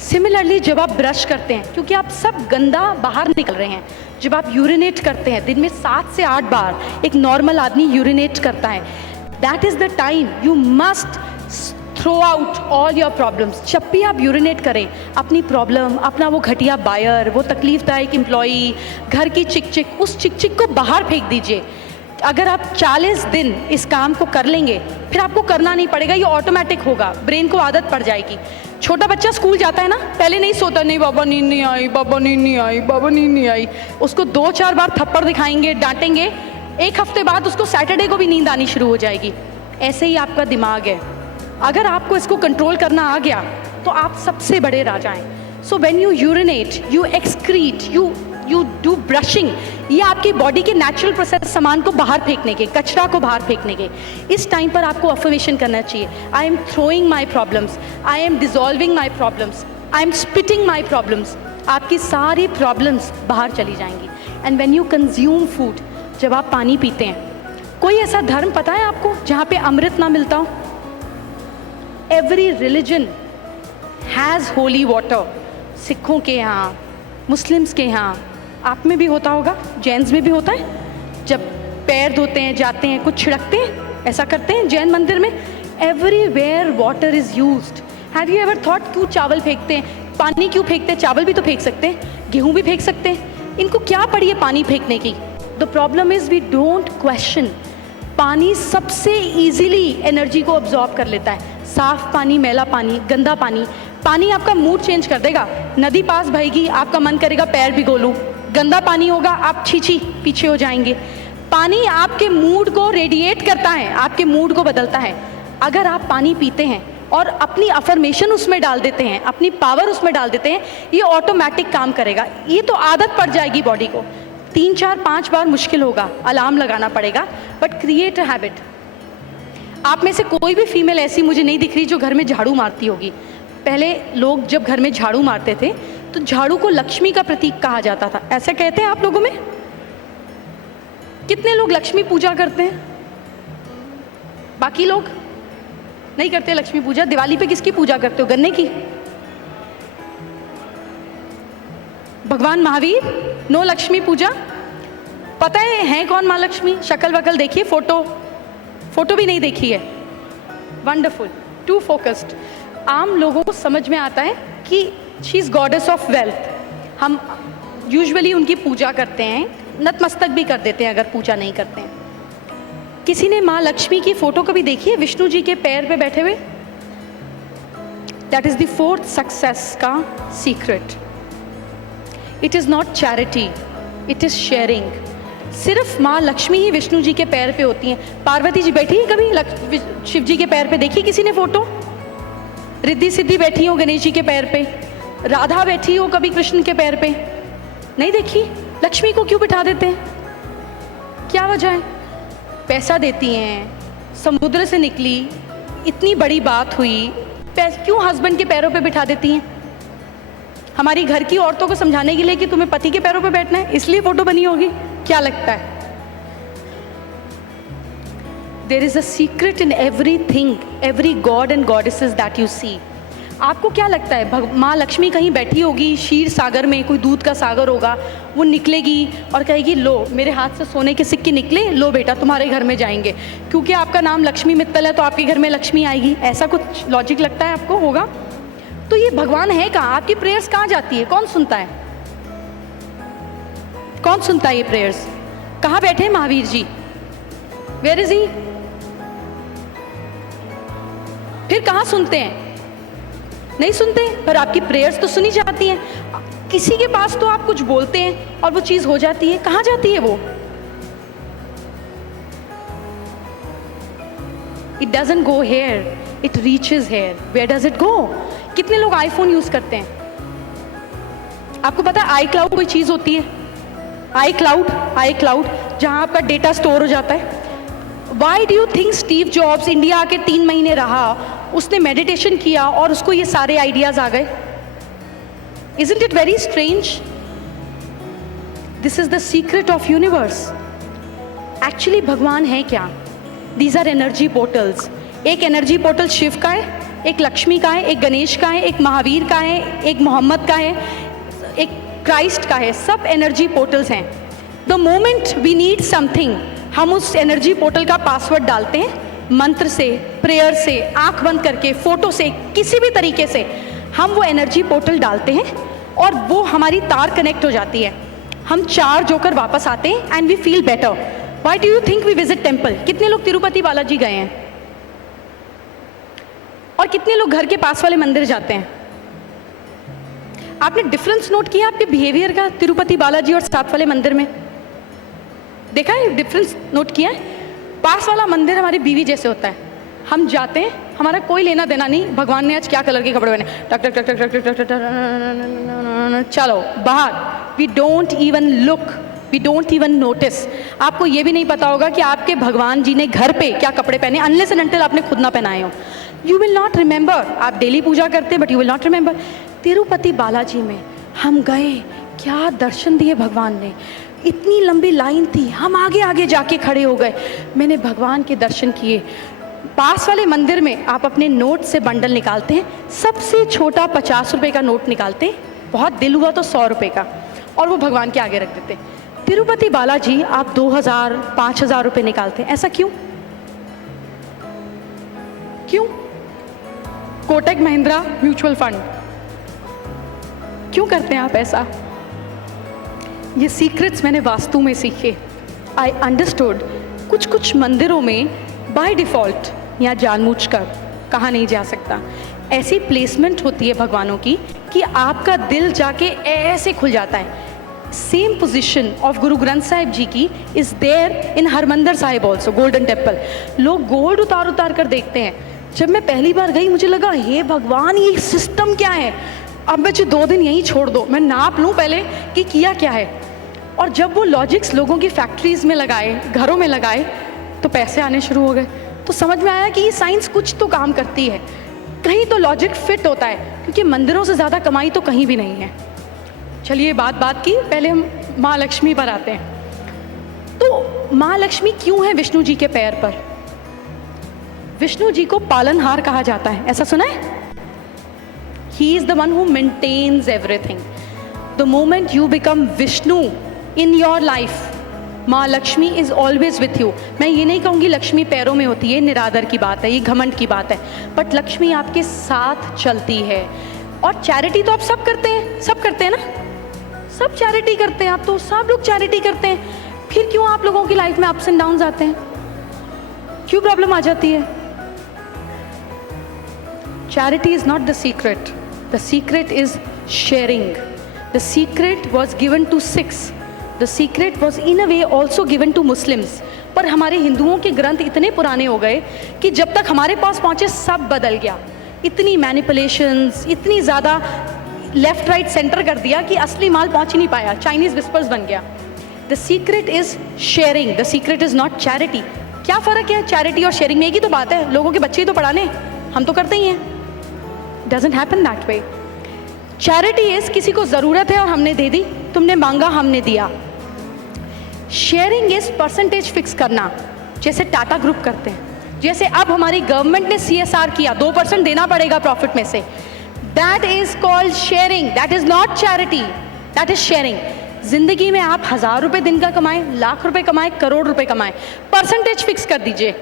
सिमिलरली जब आप ब्रश करते हैं, क्योंकि आप सब गंदा बाहर निकल रहे हैं, जब आप यूरिनेट करते हैं, दिन में 7 से 8 बार एक नॉर्मल आदमी यूरिनेट करता है, that is the time you must throw out all your problems. जब भी आप यूरिनेट करें, अपनी प्रॉब्लम, अपना वो घटिया बायर, वो तकलीफदायक एम्प्लॉई, घर की चिक उस चिक को बाहर फेंक दीजिए। अगर आप 40 दिन इस काम को कर लेंगे, फिर आपको करना नहीं पड़ेगा, ये ऑटोमेटिक होगा, ब्रेन को आदत पड़ जाएगी। छोटा बच्चा स्कूल जाता है ना, पहले नहीं सोता, नहीं बाबा नींद नहीं आई, बाबा नींद नहीं आई, बाबा नींद नहीं आई, उसको 2-4 बार थप्पड़ दिखाएंगे, डांटेंगे, 1 हफ्ते बाद उसको सैटरडे को भी नींद आनी शुरू हो जाएगी। ऐसे ही आपका दिमाग है, अगर आपको इसको कंट्रोल करना आ गया तो आप सबसे बड़े राजा हैं। So when you urinate, you excrete, you do brushing, ये आपकी बॉडी के नेचुरल प्रोसेस, सामान को बाहर फेंकने के, कचरा को बाहर फेंकने के। इस टाइम पर आपको अफर्मेशन करना चाहिए, I am throwing my problems, I am dissolving my problems, I am spitting my problems. आपकी सारी प्रॉब्लम्स बाहर चली जाएंगी। And when you consume food, जब आप पानी पीते हैं, कोई ऐसा धर्म पता है आपको जहाँ पे अमृत ना मिलता हो? Every religion has holy water. सिखों के यहाँ, मुस्लिम्स के यहाँ, आप में भी होता होगा, जैन्स में भी होता है। जब पैर धोते हैं, जाते हैं, कुछ छिड़कते हैं, ऐसा करते हैं जैन मंदिर में। Everywhere water is used. Have you ever thought क्यों चावल फेंकते हैं? पानी क्यों फेंकते हैं? चावल भी तो फेंक सकते हैं, गेहूँ भी फेंक सकते हैं, इनको क्या पड़ी है पानी फेंकने की? The problem is we don't question. पानी सबसे ईजिली एनर्जी को अब्जॉर्ब कर लेता है। साफ पानी, मैला पानी, गंदा पानी, पानी आपका मूड चेंज कर देगा। नदी पास बहेगी, आपका मन करेगा पैर भिगो लूं। गंदा पानी होगा, आप छी पीछे हो जाएंगे। पानी आपके मूड को रेडिएट करता है, आपके मूड को बदलता है। अगर आप पानी पीते हैं और अपनी अफर्मेशन उसमें डाल देते हैं, अपनी पावर उसमें डाल देते हैं, ये ऑटोमेटिक काम करेगा। ये तो आदत पड़ जाएगी बॉडी को। 3, 4, 5 बार मुश्किल होगा, अलार्म लगाना पड़ेगा, बट क्रिएट अ हैबिट। आप में से कोई भी फीमेल ऐसी मुझे नहीं दिख रही जो घर में झाड़ू मारती होगी। पहले लोग जब घर में झाड़ू मारते थे तो झाड़ू को लक्ष्मी का प्रतीक कहा जाता था, ऐसा कहते हैं आप लोगों में? कितने लोग लक्ष्मी पूजा करते हैं? बाकी लोग नहीं करते लक्ष्मी पूजा। दिवाली पे किसकी पूजा करते हो? गन्ने की? भगवान महावीर? नो लक्ष्मी पूजा। पता है कौन माँ लक्ष्मी? शक्ल वकल देखिए, फोटो भी नहीं देखी है। Wonderful, too focused. आम लोगों को समझ में आता है कि she is goddess of wealth. हम यूजुअली उनकी पूजा करते हैं, नतमस्तक भी कर देते हैं अगर पूजा नहीं करते हैं। किसी ने माँ लक्ष्मी की फोटो कभी देखी है विष्णु जी के पैर पे बैठे हुए? That is the 4th success का secret. It is not charity, it is sharing. सिर्फ माँ लक्ष्मी ही विष्णु जी के पैर पे होती हैं। पार्वती जी बैठी है कभी शिव जी के पैर पे? देखी किसी ने फोटो? रिद्धि सिद्धि बैठी हो गणेश जी के पैर पे? राधा बैठी हो कभी कृष्ण के पैर पे? नहीं देखी। लक्ष्मी को क्यों बिठा देते हैं? क्या वजह है? पैसा देती हैं, समुद्र से निकली, इतनी बड़ी बात हुई, क्यों हस्बैंड के पैरों पे बिठा देती हैं? हमारी घर की औरतों को समझाने के लिए कि तुम्हें पति के पैरों पे बैठना है, इसलिए फोटो बनी होगी। क्या लगता है? There is a secret in everything, every god and goddesses that you see. आपको क्या लगता है माँ लक्ष्मी कहीं बैठी होगी क्षीर सागर में, कोई दूध का सागर होगा, वो निकलेगी और कहेगी लो मेरे हाथ से सोने के सिक्के निकले, लो बेटा तुम्हारे घर में जाएंगे, क्योंकि आपका नाम लक्ष्मी मित्तल है तो आपके घर में लक्ष्मी आएगी? ऐसा कुछ लॉजिक लगता है आपको? होगा? तो ये भगवान है कहाँ? आपकी प्रेयर्स कहाँ जाती है? कौन सुनता है? कौन सुनता है ये प्रेयर्स? कहाँ बैठे हैं Mahavir ji? Where is he? फिर कहाँ सुनते हैं? नहीं सुनते, पर आपकी प्रेयर्स तो सुनी जाती हैं। किसी के पास तो आप कुछ बोलते हैं और वो चीज़ हो जाती है, कहाँ जाती है वो? It doesn't go here, it reaches here. Where does it go? कितने लोग आईफोन यूज करते हैं? आपको पता है आई क्लाउड कोई चीज होती है? आई क्लाउड जहां आपका डेटा स्टोर हो जाता है। Why do you think Steve jobs India आके 3 महीने रहा, उसने मेडिटेशन किया और उसको ये सारे आइडियाज आ गए? Isn't it very strange? This is the secret of universe. Actually भगवान है क्या? These are energy portals. एक एनर्जी पोर्टल शिव का है, एक लक्ष्मी का है, एक गणेश का है, एक महावीर का है, एक मोहम्मद का है, एक क्राइस्ट का है। सब एनर्जी पोर्टल्स हैं। The moment we need something, हम उस एनर्जी पोर्टल का पासवर्ड डालते हैं, मंत्र से, प्रेयर से, आंख बंद करके, फोटो से, किसी भी तरीके से हम वो एनर्जी पोर्टल डालते हैं और वो हमारी तार कनेक्ट हो जाती है। हम चार्ज होकर वापस आते हैं and we feel better. Why do you think we visit temple? कितने लोग तिरुपति बालाजी गए हैं? और कितने लोग घर के पास वाले मंदिर जाते हैं? आपने डिफरेंस नोट किया आपके बिहेवियर का तिरुपति बालाजी और साथ वाले मंदिर में? देखा है डिफरेंस नोट किया है? पास वाला मंदिर हमारी बीवी जैसे होता है। हम जाते हैं, हमारा कोई लेना देना नहीं, भगवान ने आज क्या कलर के कपड़े पहने, टक टक टक टक टक टक टक, चलो बाहर। We don't even look, we don't even notice. आपको ये भी नहीं पता होगा कि आपके भगवान जी ने घर पे क्या कपड़े पहने, अनलेस एंड अनटिल आपने खुद ना पहनाए हो। You will not remember. आप डेली पूजा करते हैं but you will not remember. Tirupati Balaji में हम गए, क्या दर्शन दिए भगवान ने। इतनी लंबी लाइन थी, हम आगे आगे जाके खड़े हो गए, मैंने भगवान के दर्शन किए। पास वाले मंदिर में आप अपने नोट से बंडल निकालते हैं, सबसे छोटा 50 रुपये का नोट निकालते हैं, बहुत दिल हुआ तो 100 रुपये का, और वो भगवान के आगे रख देते हैं। तिरुपति बालाजी आप 2000 5000 रुपये निकालते हैं। ऐसा क्यों? क्यों? कोटक महिंद्रा म्यूचुअल फंड, क्यों करते हैं आप ऐसा? ये सीक्रेट्स मैंने वास्तु में सीखे। आई अंडरस्टूड कुछ कुछ मंदिरों में बाय डिफ़ॉल्ट या जानबूझकर कहा नहीं जा सकता, ऐसी प्लेसमेंट होती है भगवानों की कि आपका दिल जाके ऐसे खुल जाता है। Same position of Guru Granth Sahib ji की is there in Harmandir Sahib also, golden temple. लोग गोल्ड उतार उतार कर देखते हैं। जब मैं पहली बार गई मुझे लगा हे भगवान ये सिस्टम क्या है, अब मुझे 2 दिन यहीं छोड़ दो, मैं नाप लूँ पहले कि किया क्या है। और जब वो लॉजिक्स लोगों की फैक्ट्रीज़ में लगाए, घरों में लगाए, तो पैसे आने शुरू हो गए। तो समझ में आया कि ये साइंस कुछ तो काम करती है, कहीं तो लॉजिक फिट होता है, क्योंकि मंदिरों से ज़्यादा कमाई तो कहीं भी नहीं है। चलिए बात की, पहले हम माँ लक्ष्मी पर आते हैं। तो माँ लक्ष्मी क्यों है विष्णु जी के पैर पर? विष्णु जी को पालनहार कहा जाता है, ऐसा सुना है? He is the one who maintains everything. The moment you become Vishnu in your life, माँ Lakshmi is always with you. मैं ये नहीं कहूँगी लक्ष्मी पैरों में होती है, निरादर की बात है, ये घमंड की बात है, बट लक्ष्मी आपके साथ चलती है। और चैरिटी तो आप सब करते हैं, सब करते हैं ना, सब चैरिटी करते हैं, आप तो सब लोग चैरिटी करते हैं। फिर क्यों आप लोगों की लाइफ में अप्स एंड डाउन्स आते हैं? क्यों प्रॉब्लम आ जाती है? Charity is not the secret, the secret is sharing. The secret was given to Sikhs, the secret was in a way also given to Muslims. पर हमारे हिंदुओं के ग्रंथ इतने पुराने हो गए कि जब तक हमारे पास पहुँचे सब बदल गया। इतनी मैनिपुलेशंस, इतनी ज़्यादा लेफ्ट राइट सेंटर कर दिया कि असली माल पहुँच ही नहीं पाया, चाइनीज़ विस्पर्स बन गया। The secret is sharing, the secret is not charity. क्या फ़र्क है चैरिटी और शेयरिंग में? एक ही तो बात है, लोगों के बच्चे ही तो पढ़ाने, हम तो करते ही हैं। Doesn't happen that way. Charity is किसी को ज़रूरत है और हमने दे दी, तुमने मांगा हमने दिया। शेयरिंग इज परसेंटेज फिक्स करना, जैसे टाटा ग्रुप करते हैं, जैसे अब हमारी गवर्नमेंट ने CSR किया, 2% देना पड़ेगा प्रॉफिट में से। That is called sharing, that is not charity, that is sharing. जिंदगी में आप 1000 रुपये दिन का कमाएं, लाख रुपए कमाएं, करोड़ रुपए कमाएं, परसेंटेज फिक्स कर दीजिए,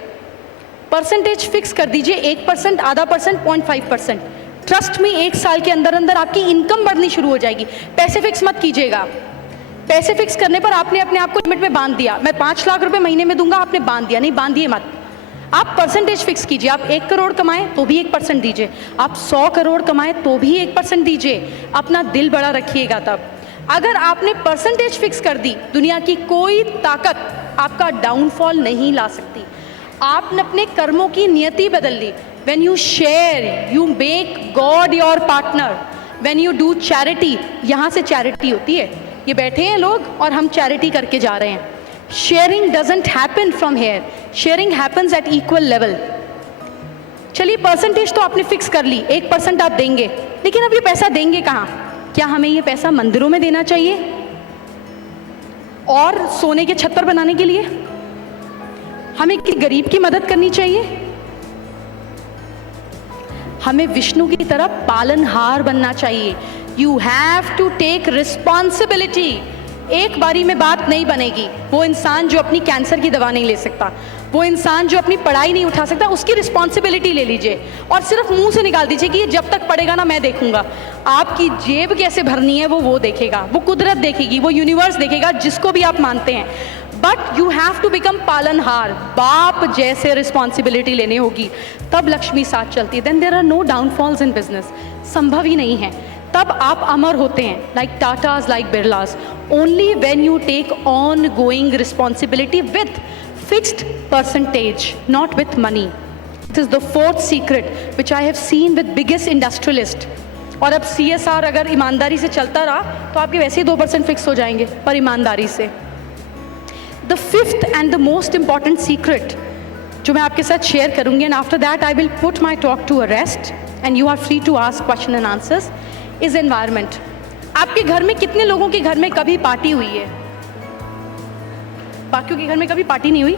परसेंटेज फिक्स कर दीजिए, 1%, आधा परसेंट, 0.5%। ट्रस्ट में 1 साल के अंदर अंदर आपकी इनकम बढ़नी शुरू हो जाएगी। पैसे फिक्स मत कीजिएगा, पैसे फिक्स करने पर आपने अपने आप को लिमिट में बांध दिया, मैं 5 लाख रुपए महीने में दूंगा, आपने बांध दिया, नहीं बांधिए मत। आप परसेंटेज फिक्स कीजिए, आप 1 करोड़ कमाएं तो भी 1% दीजिए, आप 100 करोड़ कमाएं तो भी 1% दीजिए, अपना दिल बड़ा रखिएगा। तब अगर आपने परसेंटेज फिक्स कर दी, दुनिया की कोई ताकत आपका डाउनफॉल नहीं ला सकती। आपने अपने कर्मों की नियति बदल ली। When you share, you make God your partner. When you do charity, यहाँ से चैरिटी होती है। ये बैठे हैं लोग और हम चैरिटी करके जा रहे हैं। Sharing doesn't happen from here. Sharing happens at equal level. चलिए परसेंटेज तो आपने फिक्स कर ली, 1% आप देंगे, लेकिन अब ये पैसा देंगे कहाँ? क्या हमें ये पैसा मंदिरों में देना चाहिए और सोने के छप्पर बनाने के लिए? हमें किसी गरीब की मदद करनी चाहिए? हमें विष्णु की तरह पालनहार बनना चाहिए। You have to take responsibility. एक बारी में बात नहीं बनेगी। वो इंसान जो अपनी कैंसर की दवा नहीं ले सकता, वो इंसान जो अपनी पढ़ाई नहीं उठा सकता, उसकी रिस्पॉन्सिबिलिटी ले लीजिए और सिर्फ मुंह से निकाल दीजिए कि ये जब तक पड़ेगा ना मैं देखूंगा। आपकी जेब कैसे भरनी है वो देखेगा, वो कुदरत देखेगी, वो यूनिवर्स देखेगा, जिसको भी आप मानते हैं। But you have to become पालनहार। बाप जैसे रिस्पॉन्सिबिलिटी लेनी होगी, तब लक्ष्मी साथ चलती है। Then there are no downfalls in business. संभव ही नहीं है। तब आप अमर होते हैं, like Tatas, like Birlas. Only when you take on going responsibility with fixed percentage, not with money. This is the fourth secret which I have seen with biggest industrialist. और अब CSR अगर ईमानदारी से चलता रहा तो आपके वैसे ही 2% फिक्स हो जाएंगे, पर ईमानदारी से। The fifth and the most important secret जो मैं आपके साथ शेयर करूंगी, and after that I will put my talk to a rest and you are free to ask question and answers, is environment. आपके घर में कितने लोगों के घर में कभी पार्टी हुई है? बाकियों के घर में कभी पार्टी नहीं हुई?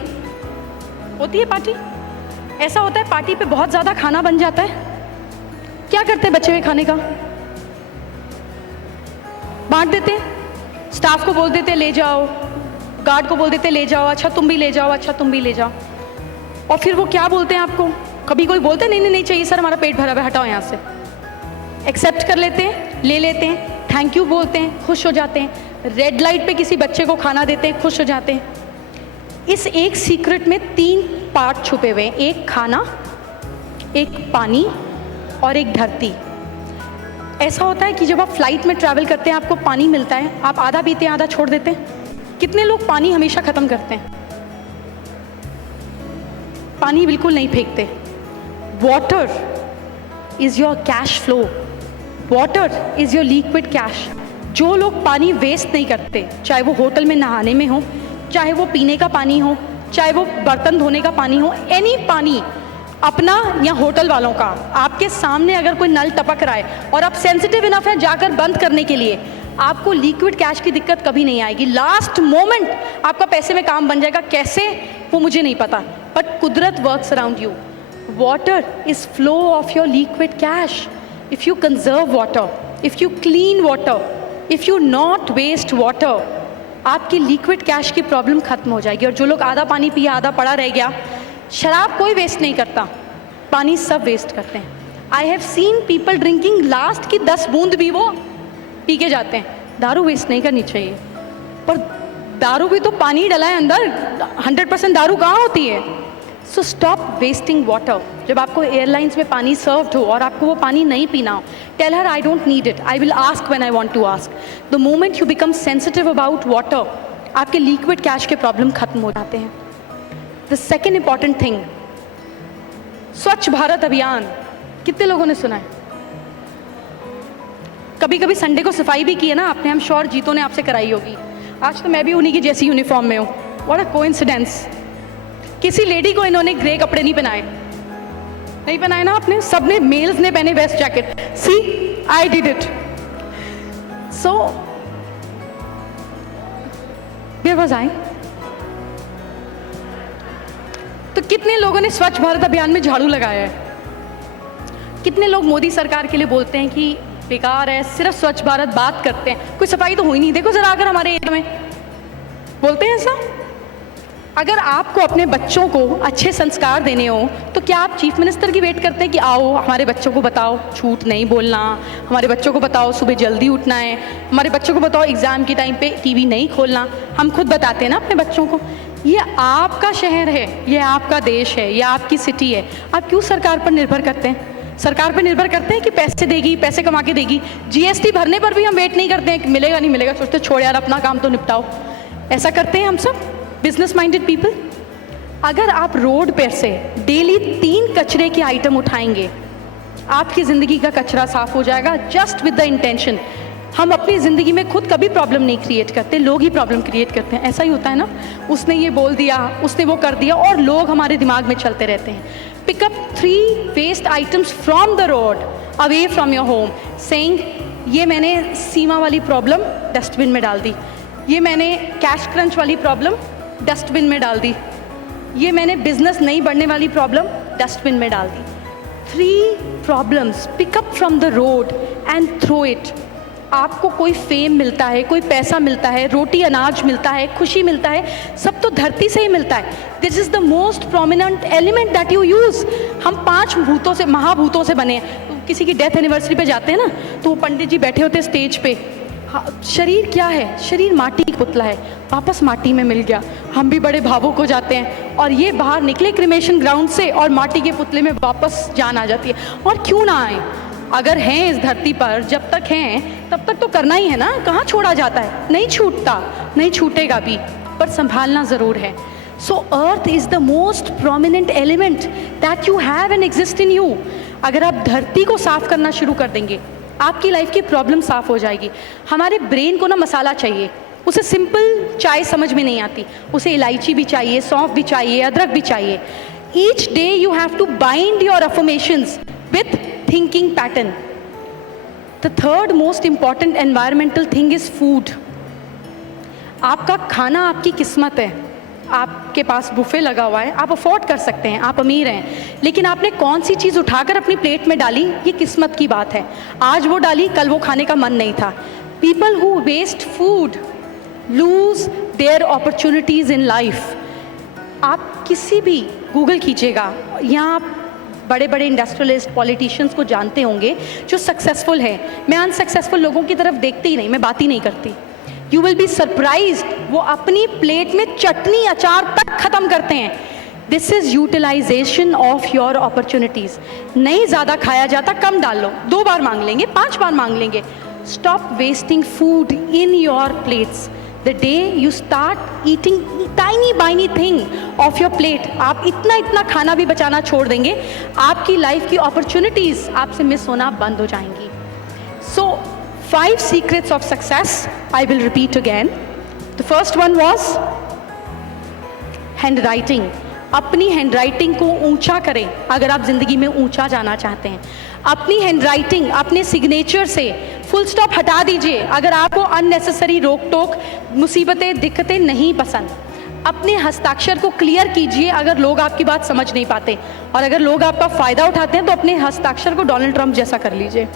होती है पार्टी। ऐसा होता है पार्टी पे बहुत ज़्यादा खाना बन जाता है, क्या करते हैं बचे हुए खाने का? बांट देते हैं, स्टाफ को बोल देते हैं ले जाओ, गार्ड को बोल देते हैं ले जाओ, अच्छा तुम भी ले जाओ, अच्छा तुम भी ले जाओ। और फिर वो क्या बोलते हैं आपको? कभी कोई बोलते हैं नहीं नहीं नहीं चाहिए सर, हमारा पेट भरा हुआ है, हटाओ यहाँ से। एक्सेप्ट कर लेते हैं, ले लेते हैं, थैंक यू बोलते हैं, खुश हो जाते हैं। रेड लाइट पे किसी बच्चे को खाना देते हैं, खुश हो जाते हैं। इस एक सीक्रेट में 3 पार्ट छुपे हुए हैं, एक खाना, एक पानी और एक धरती। ऐसा होता है कि जब आप फ्लाइट में ट्रैवल करते हैं, आपको पानी मिलता है, आप आधा पीते हैं, आधा छोड़ देते हैं। कितने लोग पानी हमेशा ख़त्म करते हैं? पानी बिल्कुल नहीं फेंकते। Water is your cash flow, water is your liquid cash. जो लोग पानी वेस्ट नहीं करते, चाहे वो होटल में नहाने में हो, चाहे वो पीने का पानी हो, चाहे वो बर्तन धोने का पानी हो, एनी पानी, अपना या होटल वालों का, आपके सामने अगर कोई नल टपक रहा है और आप सेंसिटिव इनफ है जाकर बंद करने के लिए, आपको लिक्विड कैश की दिक्कत कभी नहीं आएगी। लास्ट मोमेंट आपका पैसे में काम बन जाएगा, कैसे वो मुझे नहीं पता, बट कुदरत works around you. Water is flow of your liquid cash. If you conserve water, if you clean water, if you not waste water, आपकी लिक्विड कैश की प्रॉब्लम खत्म हो जाएगी। और जो लोग आधा पानी पिए आधा पड़ा रह गया, शराब कोई वेस्ट नहीं करता, पानी सब वेस्ट करते हैं। I have seen people drinking last की 10 बूंद भी वो पी के जाते हैं। दारू वेस्ट नहीं करनी चाहिए, पर दारू भी तो पानी डला है अंदर, 100% दारू कहाँ होती है? So stop wasting water. जब आपको एयरलाइंस में पानी सर्व्ड हो और आपको वो पानी नहीं पीना हो, tell her I don't need it, I will ask when I want to ask. The moment you become sensitive about water, आपके लिक्विड कैश के प्रॉब्लम खत्म हो जाते हैं। द सेकेंड इंपॉर्टेंट थिंग, स्वच्छ भारत अभियान। कितने लोगों ने सुना है? कभी कभी संडे को सफाई भी की है ना आपने, हम श्योर जीतों ने आपसे कराई होगी। आज तो मैं भी उन्हीं की जैसी यूनिफॉर्म में हूँ। What a coincidence. किसी लेडी को इन्होंने ग्रे कपड़े नहीं पहनाए, नहीं पहनाए ना आपने, सबने, मेल्स ने पहने vest jacket. See, I did it. So where was I? तो कितने लोगों ने स्वच्छ भारत अभियान में झाड़ू लगाया है? कितने लोग मोदी सरकार के लिए बोलते हैं कि बेकार है, सिर्फ स्वच्छ भारत बात करते हैं, कोई सफाई तो हुई नहीं। देखो जरा अगर हमारे एरिया में बोलते हैं ऐसा। अगर आपको अपने बच्चों को अच्छे संस्कार देने हो तो क्या आप चीफ मिनिस्टर की वेट करते हैं कि आओ हमारे बच्चों को बताओ झूठ नहीं बोलना, हमारे बच्चों को बताओ सुबह जल्दी उठना है, हमारे बच्चों को बताओ एग्ज़ाम के टाइम पे टीवी नहीं खोलना? हम खुद बताते हैं ना अपने बच्चों को। ये आपका शहर है, ये आपका देश है, ये आपकी सिटी है। आप क्यों सरकार पर निर्भर करते हैं? सरकार पर निर्भर करते हैं कि पैसे देगी, पैसे कमा के देगी। जीएसटी भरने पर भी हम वेट नहीं करते हैं कि मिलेगा नहीं मिलेगा, सोचते छोड़ यार अपना काम तो निपटाओ। ऐसा करते हैं हम सब बिजनेस माइंडेड पीपल। अगर आप रोड पर से डेली 3 कचरे के आइटम उठाएंगे, आपकी ज़िंदगी का कचरा साफ हो जाएगा, जस्ट विद द इंटेंशन। हम अपनी ज़िंदगी में खुद कभी प्रॉब्लम नहीं क्रिएट करते, लोग ही प्रॉब्लम क्रिएट करते हैं। ऐसा ही होता है ना, उसने ये बोल दिया, उसने वो कर दिया, और लोग हमारे दिमाग में चलते रहते हैं। Pick up 3 waste items from the road away from your home, saying ये मैंने सीमा वाली प्रॉब्लम डस्टबिन में डाल दी, ये मैंने कैश क्रंच वाली प्रॉब्लम डस्टबिन में डाल दी, ये मैंने बिजनेस नहीं बढ़ने वाली प्रॉब्लम डस्टबिन में डाल दी। 3 problems pick up from the road and throw it. आपको कोई फेम मिलता है, कोई पैसा मिलता है, रोटी अनाज मिलता है, खुशी मिलता है, सब तो धरती से ही मिलता है। This is the most prominent element that you use. हम 5 भूतों से, महाभूतों से बने हैं। तो किसी की डेथ एनिवर्सरी पे जाते हैं ना, तो वो पंडित जी बैठे होते हैं स्टेज पे। शरीर क्या है? शरीर माटी का पुतला है, वापस माटी में मिल गया। हम भी बड़े भावुक हो जाते हैं, और ये बाहर निकले क्रिमेशन ग्राउंड से और माटी के पुतले में वापस जान आ जाती है। और क्यों ना आए, अगर हैं इस धरती पर, जब तक हैं तब तक तो करना ही है ना, कहाँ छोड़ा जाता है? नहीं छूटता, नहीं छूटेगा भी, पर संभालना ज़रूर है। So earth is the most prominent element that you have and exist in you. अगर आप धरती को साफ करना शुरू कर देंगे, आपकी लाइफ की प्रॉब्लम साफ हो जाएगी। हमारे ब्रेन को ना मसाला चाहिए, उसे सिंपल चाय समझ में नहीं आती, उसे इलायची भी चाहिए, सौंफ भी चाहिए, अदरक भी चाहिए। Each day you have to bind your affirmations with thinking pattern. The third most important environmental thing is food. आपका खाना आपकी किस्मत है। आपके पास बुफे लगा हुआ है, आप अफोर्ड कर सकते हैं, आप अमीर हैं, लेकिन आपने कौन सी चीज़ उठाकर अपनी प्लेट में डाली, ये किस्मत की बात है। आज वो डाली, कल वो खाने का मन नहीं था। People who waste food lose their opportunities in life. आप किसी भी गूगल कीजिएगा, यहाँ आप बड़े बड़े इंडस्ट्रियलिस्ट, पॉलिटिशियंस को जानते होंगे जो सक्सेसफुल है। मैं अनसक्सेसफुल लोगों की तरफ देखती ही नहीं, मैं बात ही नहीं करती। यू विल बी सरप्राइज्ड, वो अपनी प्लेट में चटनी अचार तक खत्म करते हैं। This is utilisation of your opportunities. नहीं ज़्यादा खाया जाता, कम डाल लो, 2 बार मांग लेंगे, 5 बार मांग लेंगे। Stop wasting food in your plates. The day you start eating tiny thing of your plate, आप इतना खाना भी बचाना छोड़ देंगे, आपकी लाइफ की अपॉर्चुनिटीज़ आपसे मिस होना बंद हो जाएंगी। So 5 secrets of success, I will repeat again. The first one was handwriting. अपनी हैंडराइटिंग को ऊंचा करें अगर आप ज़िंदगी में ऊंचा जाना चाहते हैं। अपनी हैंडराइटिंग, अपने सिग्नेचर से फुल स्टॉप हटा दीजिए अगर आपको अननेसेसरी रोक टोक, मुसीबतें, दिक्कतें नहीं पसंद। अपने हस्ताक्षर को क्लियर कीजिए अगर लोग आपकी बात समझ नहीं पाते, और अगर लोग आपका फ़ायदा उठाते हैं तो अपने हस्ताक्षर को डोनाल्ड ट्रंप जैसा कर लीजिए।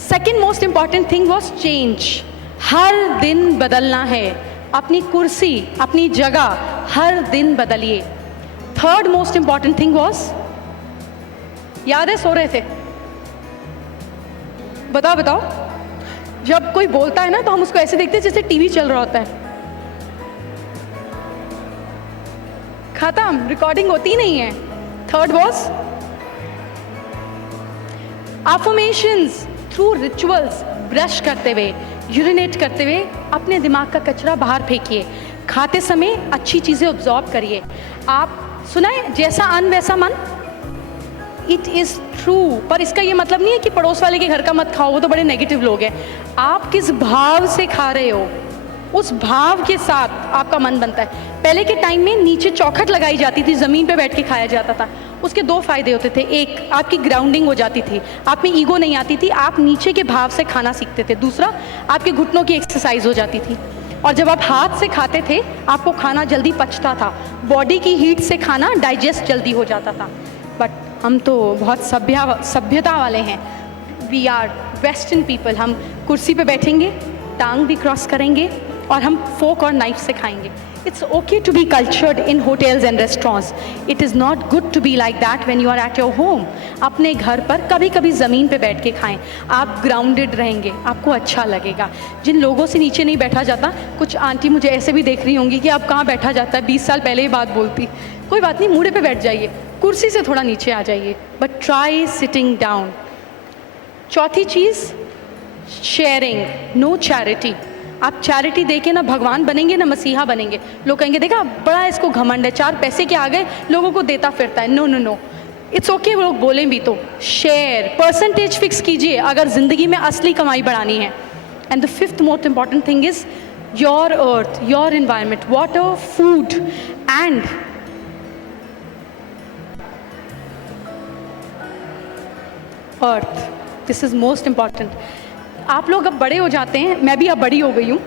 Second most important thing was change. हर दिन बदलना है, अपनी कुर्सी, अपनी जगह हर दिन बदलिए। Third most important thing was, याद है, सो रहे थे? बताओ। जब कोई बोलता है ना तो हम उसको ऐसे देखते हैं जैसे टीवी चल रहा होता है। खत्म, रिकॉर्डिंग होती नहीं है। Third was affirmations through rituals. Brush करते हुए, यूरिनेट करते हुए अपने दिमाग का कचरा बाहर फेंकिए। खाते समय अच्छी चीज़ें ऑब्जॉर्व करिए। आप सुना है, जैसा अन्न वैसा मन। इट इज़ ट्रू, पर इसका ये मतलब नहीं है कि पड़ोस वाले के घर का मत खाओ, वो तो बड़े नेगेटिव लोग हैं। आप किस भाव से खा रहे हो, उस भाव के साथ आपका मन बनता है। पहले के टाइम में नीचे चौखट लगाई जाती थी, ज़मीन पे बैठ के खाया जाता था। उसके 2 फ़ायदे होते थे। एक, आपकी ग्राउंडिंग हो जाती थी, आप में ईगो नहीं आती थी, आप नीचे के भाव से खाना सीखते थे। दूसरा, आपके घुटनों की एक्सरसाइज हो जाती थी। और जब आप हाथ से खाते थे, आपको खाना जल्दी पचता था, बॉडी की हीट से खाना डाइजेस्ट जल्दी हो जाता था। बट हम तो बहुत सभ्यता वाले हैं। We are western people. हम कुर्सी पे बैठेंगे, टांग भी क्रॉस करेंगे, और हम फोक और नाइफ से खाएंगे। It's okay to be cultured in hotels and restaurants. It is not good to be like that when you are at your home. अपने घर पर कभी कभी ज़मीन पे बैठ के खाएं, आप ग्राउंडेड रहेंगे, आपको अच्छा लगेगा। जिन लोगों से नीचे नहीं बैठा जाता, कुछ आंटी मुझे ऐसे भी देख रही होंगी कि आप कहाँ बैठा जाता है, 20 साल पहले ही बात बोलती। कोई बात नहीं, मूड़े पे बैठ जाइए, कुर्सी से थोड़ा नीचे आ जाइए, बट ट्राई सिटिंग डाउन। चौथी चीज़, शेयरिंग, नो चैरिटी। आप चैरिटी दे के ना भगवान बनेंगे ना मसीहा बनेंगे। लोग कहेंगे देखा बड़ा इसको घमंड है, 4 पैसे के आ गए लोगों को देता फिरता है। No no no, it's okay वो लोग बोलें भी तो। शेयर, परसेंटेज फिक्स कीजिए अगर ज़िंदगी में असली कमाई बढ़ानी है। And the 5th most important thing is your earth, your environment, water, food and earth. This is most important. आप लोग अब बड़े हो जाते हैं, मैं भी अब बड़ी हो गई हूँ,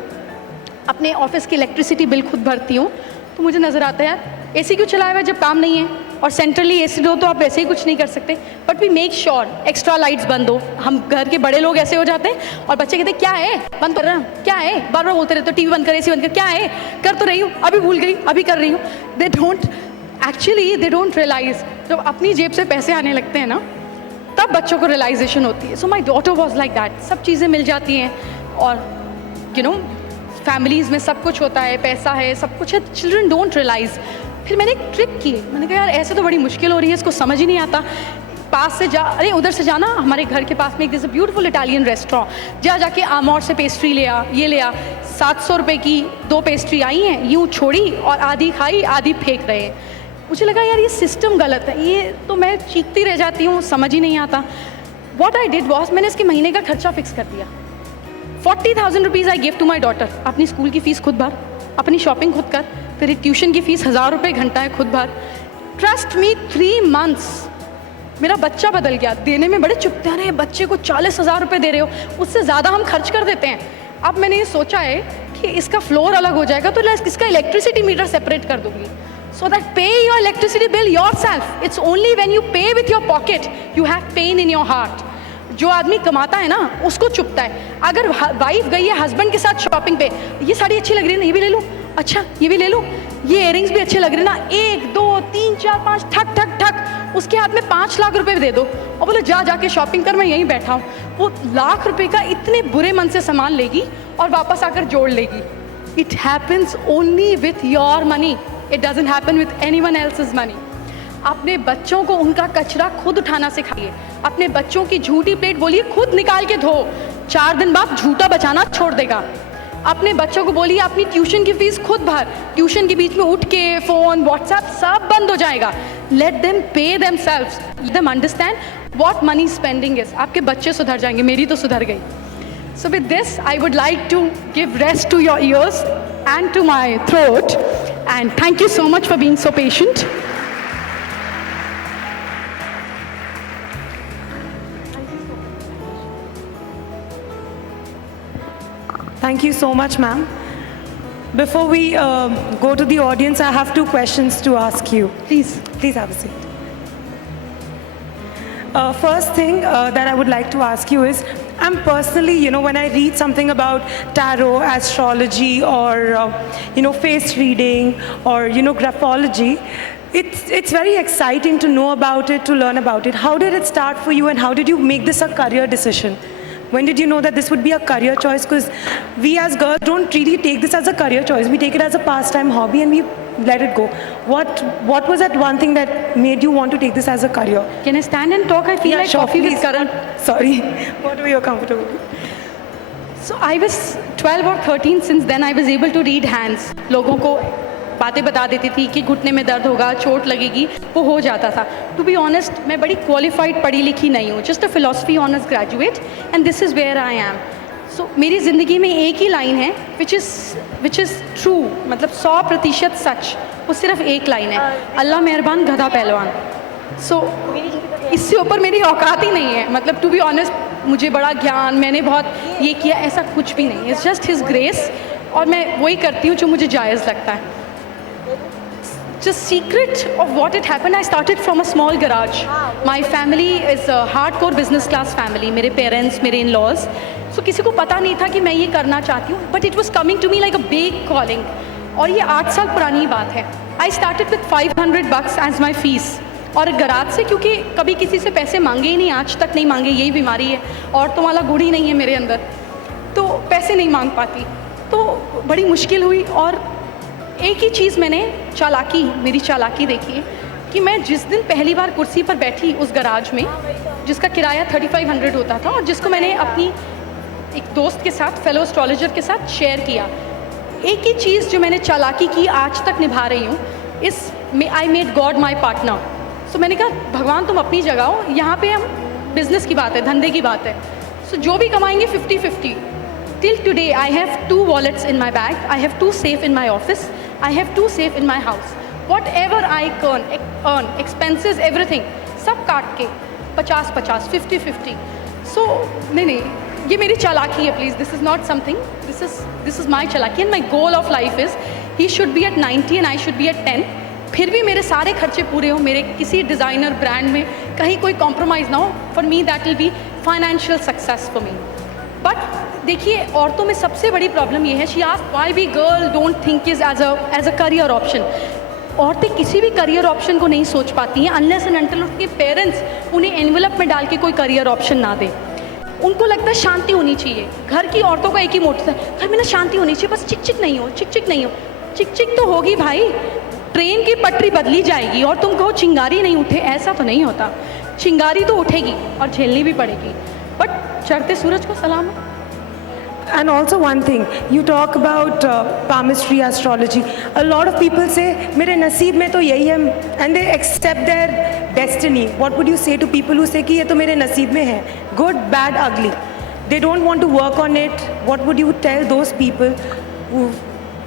अपने ऑफिस की इलेक्ट्रिसिटी बिल खुद भरती हूँ, तो मुझे नज़र आता है यार एसी क्यों चलाया हुआ है जब काम नहीं है, और सेंट्रली एसी दो तो आप वैसे ही कुछ नहीं कर सकते। But we make sure extra lights बंद हो। हम घर के बड़े लोग ऐसे हो जाते हैं और बच्चे कहते हैं क्या है बंद कर रहा हूँ, क्या है, बार बार बोलते रहते हो टीवी बंद कर, एसी बंद कर, क्या है, कर तो रही हूँ, अभी भूल गई, अभी कर रही हूँ। दे डोंट रियलाइज जब अपनी जेब से पैसे आने लगते हैं ना, तब बच्चों को रियलाइजेशन होती है। So my daughter was like that. सब चीज़ें मिल जाती हैं और यू नो फैमिलीज़ में सब कुछ होता है, पैसा है, सब कुछ है, चिल्ड्रन डोंट रियलाइज। फिर मैंने एक ट्रिक की, मैंने कहा यार ऐसे तो बड़ी मुश्किल हो रही है, इसको समझ ही नहीं आता। पास से अरे उधर से जाना, हमारे घर के पास में एक दिस ब्यूटीफुल इटालियन रेस्टोरेंट, जाके आमोर से पेस्ट्री ले आ, ये ले आ। 700 रुपये की 2 पेस्ट्री आई हैं, यूँ छोड़ी और आधी खाई आधी फेंक रहे हैं। मुझे लगा यार ये सिस्टम गलत है, ये तो मैं चीखती रह जाती हूँ, समझ ही नहीं आता। वॉट आई डिड वॉज, मैंने इसके महीने का खर्चा फिक्स कर दिया। 40,000 rupees I give to my daughter. अपनी स्कूल की फ़ीस खुद भर, अपनी शॉपिंग खुद कर, तेरी ट्यूशन की फ़ीस 1000 रुपये घंटा है खुद भर। ट्रस्ट मी 3 months मेरा बच्चा बदल गया। देने में बड़े चुपते हैं, अरे बच्चे को 40,000 रुपये दे रहे हो, उससे ज़्यादा हम खर्च कर देते हैं। अब मैंने ये सोचा है कि इसका फ्लोर अलग हो जाएगा तो इसका इलेक्ट्रिसिटी मीटर सेपरेट कर दूँगी, so that pay your electricity bill yourself. It's only when you pay with your pocket you have pain in your heart. जो आदमी कमाता है ना उसको चुभता है। अगर वाइफ गई है हस्बैंड के साथ शॉपिंग पे, ये साड़ी अच्छी लग रही है ना, ये भी ले लूँ, अच्छा ये भी ले लूँ, ये इयरिंग्स भी अच्छे लग रहे हैं ना, 1 2 3 4 5 ठक ठक ठक, उसके हाथ में 5 लाख रुपए दे दो और बोले जाके शॉपिंग कर, मैं यहीं बैठा हूँ। वो लाख रुपए का इतने बुरे मन से सामान लेगी और वापस आकर जोड़ लेगी। It happens only with your money, it doesn't happen with anyone else's money. अपने बच्चों को उनका कचरा खुद उठाना सिखाइए। अपने बच्चों की झूठी प्लेट बोलिए खुद निकाल के धो, 4 दिन बाद झूठा बचाना छोड़ देगा। अपने बच्चों को बोलिए अपनी ट्यूशन की फीस खुद भर, ट्यूशन के बीच में उठ के फ़ोन व्हाट्सएप सब बंद हो जाएगा। लेट देम पे themselves, let them understand what money spending is. आपके बच्चे सुधर जाएंगे, मेरी तो सुधर गई। So with this, I would like to give rest to your ears and to my throat. And thank you so much for being so patient. Thank you so much, ma'am. Before we go to the audience, I have 2 questions to ask you. Please. Please have a seat. First thing that I would like to ask you is, I'm personally, when I read something about tarot, astrology, or, face reading, or, graphology, it's very exciting to know about it, to learn about it. How did it start for you, and how did you make this a career decision? When did you know that this would be a career choice? Because we as girls don't really take this as a career choice. We take it as a pastime hobby and we let it go. What was that one thing that made you want to take this as a career? Can I stand and talk? I feel like sure, coffee please. with Karan. Sorry. Whatever you're comfortable with. So I was 12 or 13. Since then I was able to read hands. लोगों को बातें बता देती थी कि घुटने में दर्द होगा, चोट लगेगी, वो हो जाता था। टू बी ऑनेस्ट, मैं बड़ी क्वालिफाइड पढ़ी लिखी नहीं हूँ, just a philosophy honours graduate, and this is where I am. So मेरी ज़िंदगी में एक ही लाइन है विच इज़ ट्रू, मतलब 100% सच। वो सिर्फ एक लाइन है, अल्लाह मेहरबान गधा पहलवान। सो इससे ऊपर मेरी औकात ही नहीं है। मतलब टू बी ऑनेस्ट, मुझे बड़ा ज्ञान, मैंने बहुत ये किया, ऐसा कुछ भी नहीं। इट्स जस्ट हिज ग्रेस, और मैं वही करती हूँ जो मुझे जायज़ लगता है। Just secret of what had happened, I started from a small garage. My family is a hardcore business class family. मेरे parents, मेरे in-laws. So किसी को पता नहीं था कि मैं ये करना चाहती हूँ, but it was coming to me like a big calling. और ये 8 साल पुरानी बात है। I started with $500 as my fees. और गराज से, क्योंकि कभी किसी से पैसे मांगे ही नहीं, आज तक नहीं मांगे, यही बीमारी है, औरतों वाला गुण ही नहीं है मेरे अंदर, तो पैसे नहीं मांग पाती, तो बड़ी मुश्किल हुई। और एक ही चीज़ मैंने मेरी चालाकी देखी कि मैं जिस दिन पहली बार कुर्सी पर बैठी उस गराज में, जिसका किराया 3500 होता था, और जिसको मैंने अपनी एक दोस्त के साथ, फेलो एस्ट्रोलॉजर के साथ शेयर किया। एक ही चीज़ जो मैंने चालाकी की आज तक निभा रही हूँ, इस I made God my partner. So मैंने कहा भगवान तुम अपनी जगह हो, यहाँ पे हम बिजनेस की बात है, धंधे की बात है। सो जो भी कमाएंगे 50-50। Till today I have 2 wallets in my bag, I have 2 safe in my office, I have 2 safe in my house. What ever I earn, expenses, everything सब काट के 50-50, 50-50। सो नहीं, ये मेरी चालाकी है, please, this is not something, this is my चालाकी and my goal of life is he should be at 90 and I should be at 10। फिर भी मेरे सारे खर्चे पूरे हो, मेरे किसी डिज़ाइनर ब्रांड में कहीं कोई कॉम्प्रोमाइज़ ना हो। For me that will be financial success for me. But देखिए, औरतों में सबसे बड़ी प्रॉब्लम ये है, she asked why we girl don't think is as a career option. औरतें किसी भी करियर ऑप्शन को नहीं सोच पाती हैं अनलेस एंड अनटिल उनके पेरेंट्स उन्हें एनवेलप में डाल के कोई करियर ऑप्शन ना दे। उनको लगता है शांति होनी चाहिए। घर की औरतों का एक ही मोटिव है, घर में ना शांति होनी चाहिए, बस चिक चिक नहीं हो, चिक चिक नहीं हो। चिक चिक तो होगी भाई, ट्रेन की पटरी बदली जाएगी और तुम कहो चिंगारी नहीं उठे, ऐसा तो नहीं होता। चिंगारी तो उठेगी और झेलनी भी पड़ेगी, बट चढ़ते सूरज को सलाम है। And also one thing, you talk about palmistry, astrology. A lot of people say, मेरे नसीब में तो यही है, and they accept their destiny. What would you say to people who say कि ये तो मेरे नसीब में है? Good, bad, ugly. They don't want to work on it. What would you tell those people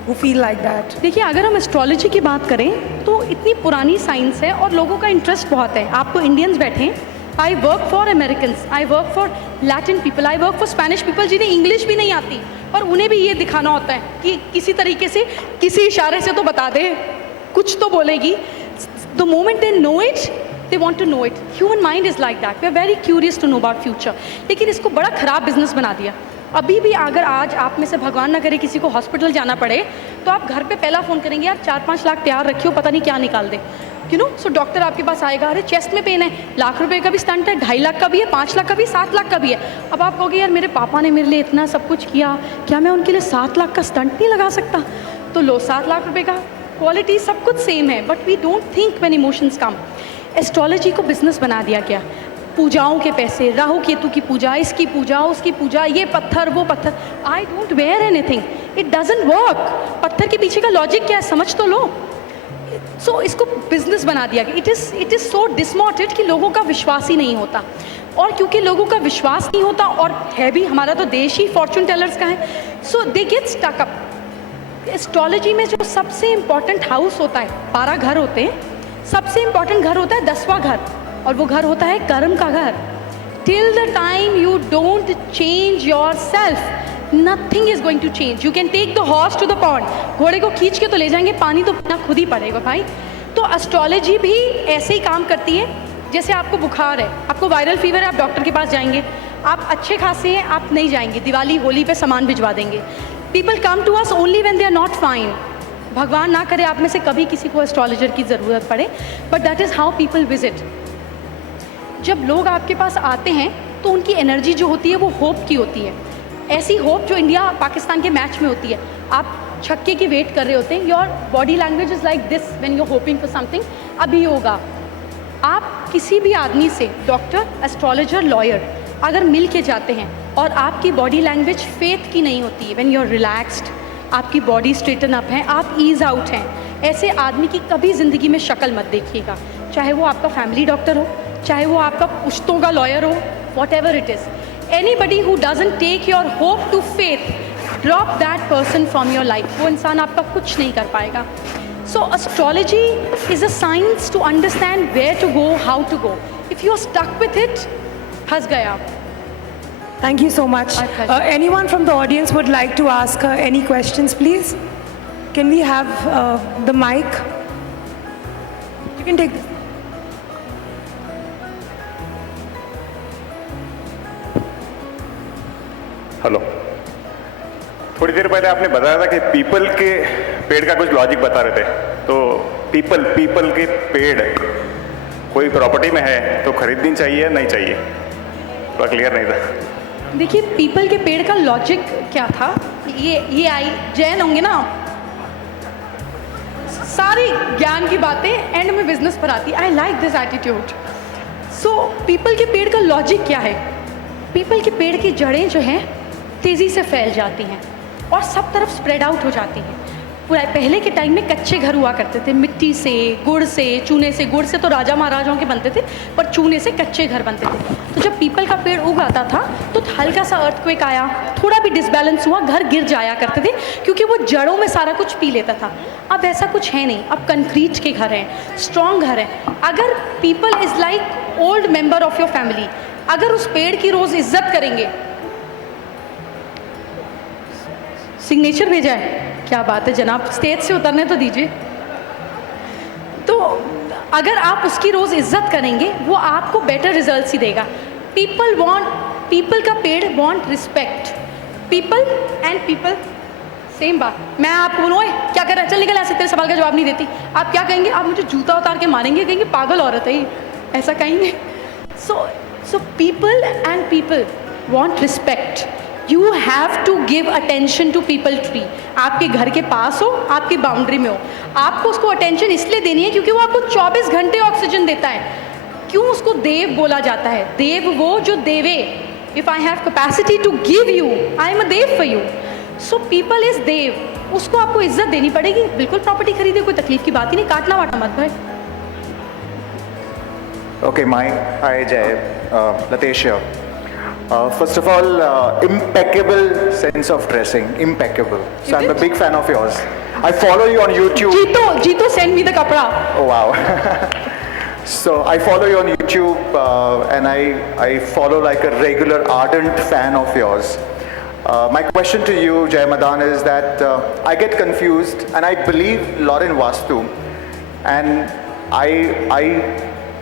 who feel like that? देखिए, अगर हम एस्ट्रोलॉजी की बात करें तो इतनी पुरानी साइंस है और लोगों का इंटरेस्ट बहुत है। आप तो इंडियंस बैठे हैं, I work for American, I work for Latin people, I work for Spanish people जिन्हें इंग्लिश भी नहीं आती, पर उन्हें भी ये दिखाना होता है कि किसी तरीके से, किसी इशारे से तो बता दे, कुछ तो बोलेगी। The moment they know it, they want to know it. Human mind is like that, we are very curious to know about future. लेकिन इसको बड़ा ख़राब बिजनेस बना दिया। अभी भी अगर आज आप में से भगवान ना करे किसी को हॉस्पिटल जाना पड़े, तो आप घर पे पहला फ़ोन करेंगे, यार 4-5 लाख तैयार रखियो, पता नहीं क्या निकाल दे, यू नो। सो डॉक्टर आपके पास आएगा, अरे चेस्ट में पेन है, लाख रुपए का भी स्टंट है, 2.5 लाख का भी है, 5 लाख का भी, 7 लाख का भी है। अब आप कहोगे यार मेरे पापा ने मेरे लिए इतना सब कुछ किया, क्या मैं उनके लिए 7 लाख का स्टंट नहीं लगा सकता? तो लो 7 लाख रुपए का, क्वालिटी सब कुछ सेम है, but we don't think when emotions come. Astrology को बिजनेस बना दिया गया। पूजाओं के पैसे, राहु केतु की पूजा, इसकी पूजा, उसकी पूजा, ये पत्थर, वो पत्थर। I don't wear anything, it doesn't work. पत्थर के पीछे का लॉजिक क्या है, समझ तो लो। सो इसको बिजनेस बना दिया गया। इट इज़ सो डिसमोटेड कि लोगों का विश्वास ही नहीं होता। और क्योंकि लोगों का विश्वास नहीं होता, और है भी, हमारा तो देश ही फॉर्चून टेलर्स का है, so they get stuck up. Astrology में जो सबसे इम्पॉर्टेंट हाउस होता है, 12 घर होते हैं, सबसे इम्पॉर्टेंट घर होता है 10वां घर, और वो घर होता है कर्म का घर। Till the time you don't change yourself, nothing is going to change. You can take the horse to the pond, घोड़े को खींच के तो ले जाएंगे, पानी तो पीना खुद ही पड़ेगा भाई। तो एस्ट्रोलॉजी भी ऐसे ही काम करती है। जैसे आपको बुखार है, आपको वायरल फीवर है, आप डॉक्टर के पास जाएंगे। आप अच्छे खासे हैं, आप नहीं जाएंगे, दिवाली होली पे सामान भिजवा देंगे। People come to us only when they are not fine. भगवान ना करे आप में से कभी किसी को एस्ट्रोलॉजर की ज़रूरत पड़े, but that is how people visit. जब लोग आपके पास आते हैं तो उनकी एनर्जी जो होती है वो होप की होती है, ऐसी होप जो इंडिया पाकिस्तान के मैच में होती है। आप छक्के की वेट कर रहे होते हैं, your body language is like this when you are hoping for something, अभी होगा। आप किसी भी आदमी से, डॉक्टर, एस्ट्रोलॉजर, लॉयर, अगर मिल के जाते हैं और आपकी बॉडी लैंग्वेज फेथ की नहीं होती है, व्हेन यू आर रिलैक्स्ड, आपकी बॉडी स्ट्रेटन अप है, आप ईज आउट हैं, ऐसे आदमी की कभी ज़िंदगी में शक्ल मत देखिएगा। चाहे वो आपका फैमिली डॉक्टर हो, चाहे वो आपका पुश्तों का लॉयर हो, whatever it is, anybody who doesn't take your hope to faith, drop that person from your life. वो इंसान आपका कुछ नहीं कर पाएगा। So astrology is a science to understand where to go, how to go. If you are stuck with it, फंस गए आप। Thank you so much. My pleasure. Anyone from the audience would like to ask any questions, please? Can we have the mic? You can take this. Hello, थोड़ी देर पहले आपने बताया था कि people के पेड़ का कुछ लॉजिक बता रहे थे। तो पीपल के पेड़ कोई प्रॉपर्टी में है तो खरीदनी चाहिए नहीं चाहिए? थोड़ा क्लियर नहीं था। देखिए, पीपल के पेड़ का लॉजिक क्या था, ये आई, जैन होंगे ना, सारी ज्ञान की बातें एंड में बिजनेस पर आती। I like this attitude. So people के पेड़ का लॉजिक क्या है? पीपल के पेड़ की जड़ें जो हैं तेज़ी से फैल जाती हैं और सब तरफ स्प्रेड आउट हो जाती हैं। पूरा पहले के टाइम में कच्चे घर हुआ करते थे, मिट्टी से, गुड़ से, चूने से। गुड़ से तो राजा महाराजाओं के बनते थे, पर चूने से कच्चे घर बनते थे। तो जब पीपल का पेड़ उग आता था तो हल्का सा अर्थक्वेक आया, थोड़ा भी डिसबैलेंस हुआ, घर गिर जाया करते थे, क्योंकि वो जड़ों में सारा कुछ पी लेता था। अब ऐसा कुछ है नहीं, अब कंक्रीट के घर हैं, स्ट्रॉन्ग घर हैं। अगर people is like old member of your family, अगर उस पेड़ की रोज़ इज्जत करेंगे। सिग्नेचर भेजा है, क्या बात है जनाब, स्टेज से उतरने तो दीजिए। तो अगर आप उसकी रोज़ इज्जत करेंगे, वो आपको बेटर रिजल्ट्स ही देगा। पीपल का पेड़ want respect, people and people same बात। मैं आपको बोलूँ क्या कर रहा है, चल निकल, ऐसे तेरे सवाल का जवाब नहीं देती। आप क्या कहेंगे? आप मुझे जूता उतार के मारेंगे, कहेंगे पागल औरत है ये, ऐसा कहेंगे। So people and people want respect. You have to give attention to people tree. आपके घर के पास हो, आपकी बाउंड्री में हो, आपको उसको अटेंशन इसलिए देनी है क्योंकि वो आपको 24 घंटे ऑक्सीजन देता है। क्यों उसको देव बोला जाता है? देव वो जो देवे। If I have capacity to give you, I am a देव for you. So people is देव, उसको आपको इज्जत देनी पड़ेगी। बिल्कुल प्रॉपर्टी खरीदे, कोई तकलीफ की बात ही नहीं, काटना वाटना मत भाई। Okay, hi Jay, Latesh here. First of all, impeccable sense of dressing, impeccable. So I'm a big fan of yours. I follow you on YouTube. जीतो send me the kapra. Oh wow. So I follow you on YouTube and I follow like a regular ardent fan of yours. My question to you, Jay Madan, is that I get confused and I believe a lot in Vastu, and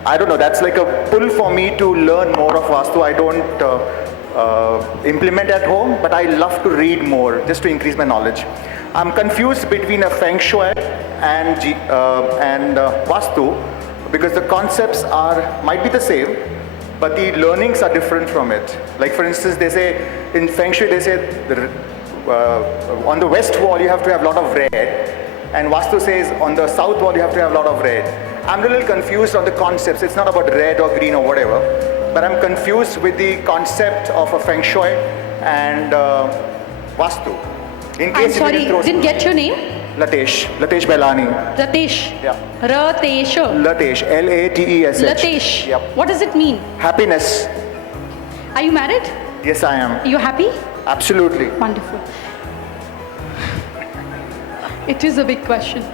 I don't know, that's like a pull for me to learn more of Vastu. I don't implement at home, but I love to read more just to increase my knowledge. I'm confused between a Feng Shui and Vastu because the concepts might be the same, but the learnings are different from it. Like for instance, they say in Feng Shui, they say on the west wall you have to have a lot of red, and Vastu says on the south wall you have to have a lot of red. I'm a little confused on the concepts. It's not about red or green or whatever, but I'm confused with the concept of a Feng Shui and Vastu. In case I'm sorry, didn't get your name? Latesh Belani. Ratesh. Yeah. Ratesh. Latesh, Latesh. Latesh. Yep. What does it mean? Happiness. Are you married? Yes, I am. Are you happy? Absolutely. Wonderful. It is a big question.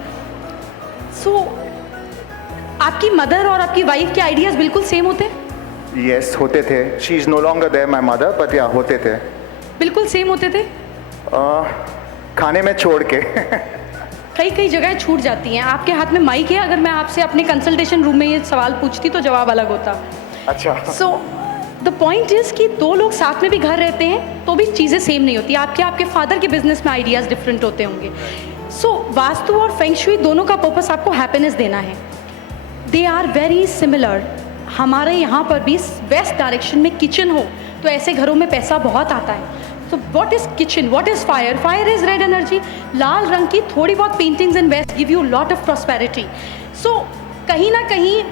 So, आपकी mother और आपकी wife के ideas बिल्कुल same होते हैं? Yes, होते थे. She is no longer there, my mother, but yeah, होते थे. बिल्कुल सेम होते थे? खाने में छोड़ के. कई जगह छूट जाती हैं। आपके हाथ में माइक है, अगर मैं आपसे अपने कंसल्टेशन रूम में ये सवाल पूछती तो जवाब अलग होता। अच्छा। सो द पॉइंट इज़ कि दो लोग साथ में भी घर रहते हैं तो भी चीज़ें सेम नहीं होती। आपके फादर के बिजनेस में आइडियाज़ डिफरेंट होते होंगे। सो वास्तु और फेंग शुई दोनों का पर्पस आपको हैप्पीनेस देना है। They are very similar. हमारे यहाँ पर भी वेस्ट डायरेक्शन में किचन हो तो ऐसे घरों में पैसा बहुत आता है। So what is kitchen? What is fire? Fire is red energy. लाल रंग की थोड़ी बहुत paintings in West give you lot of prosperity. So कहीं ना कहीं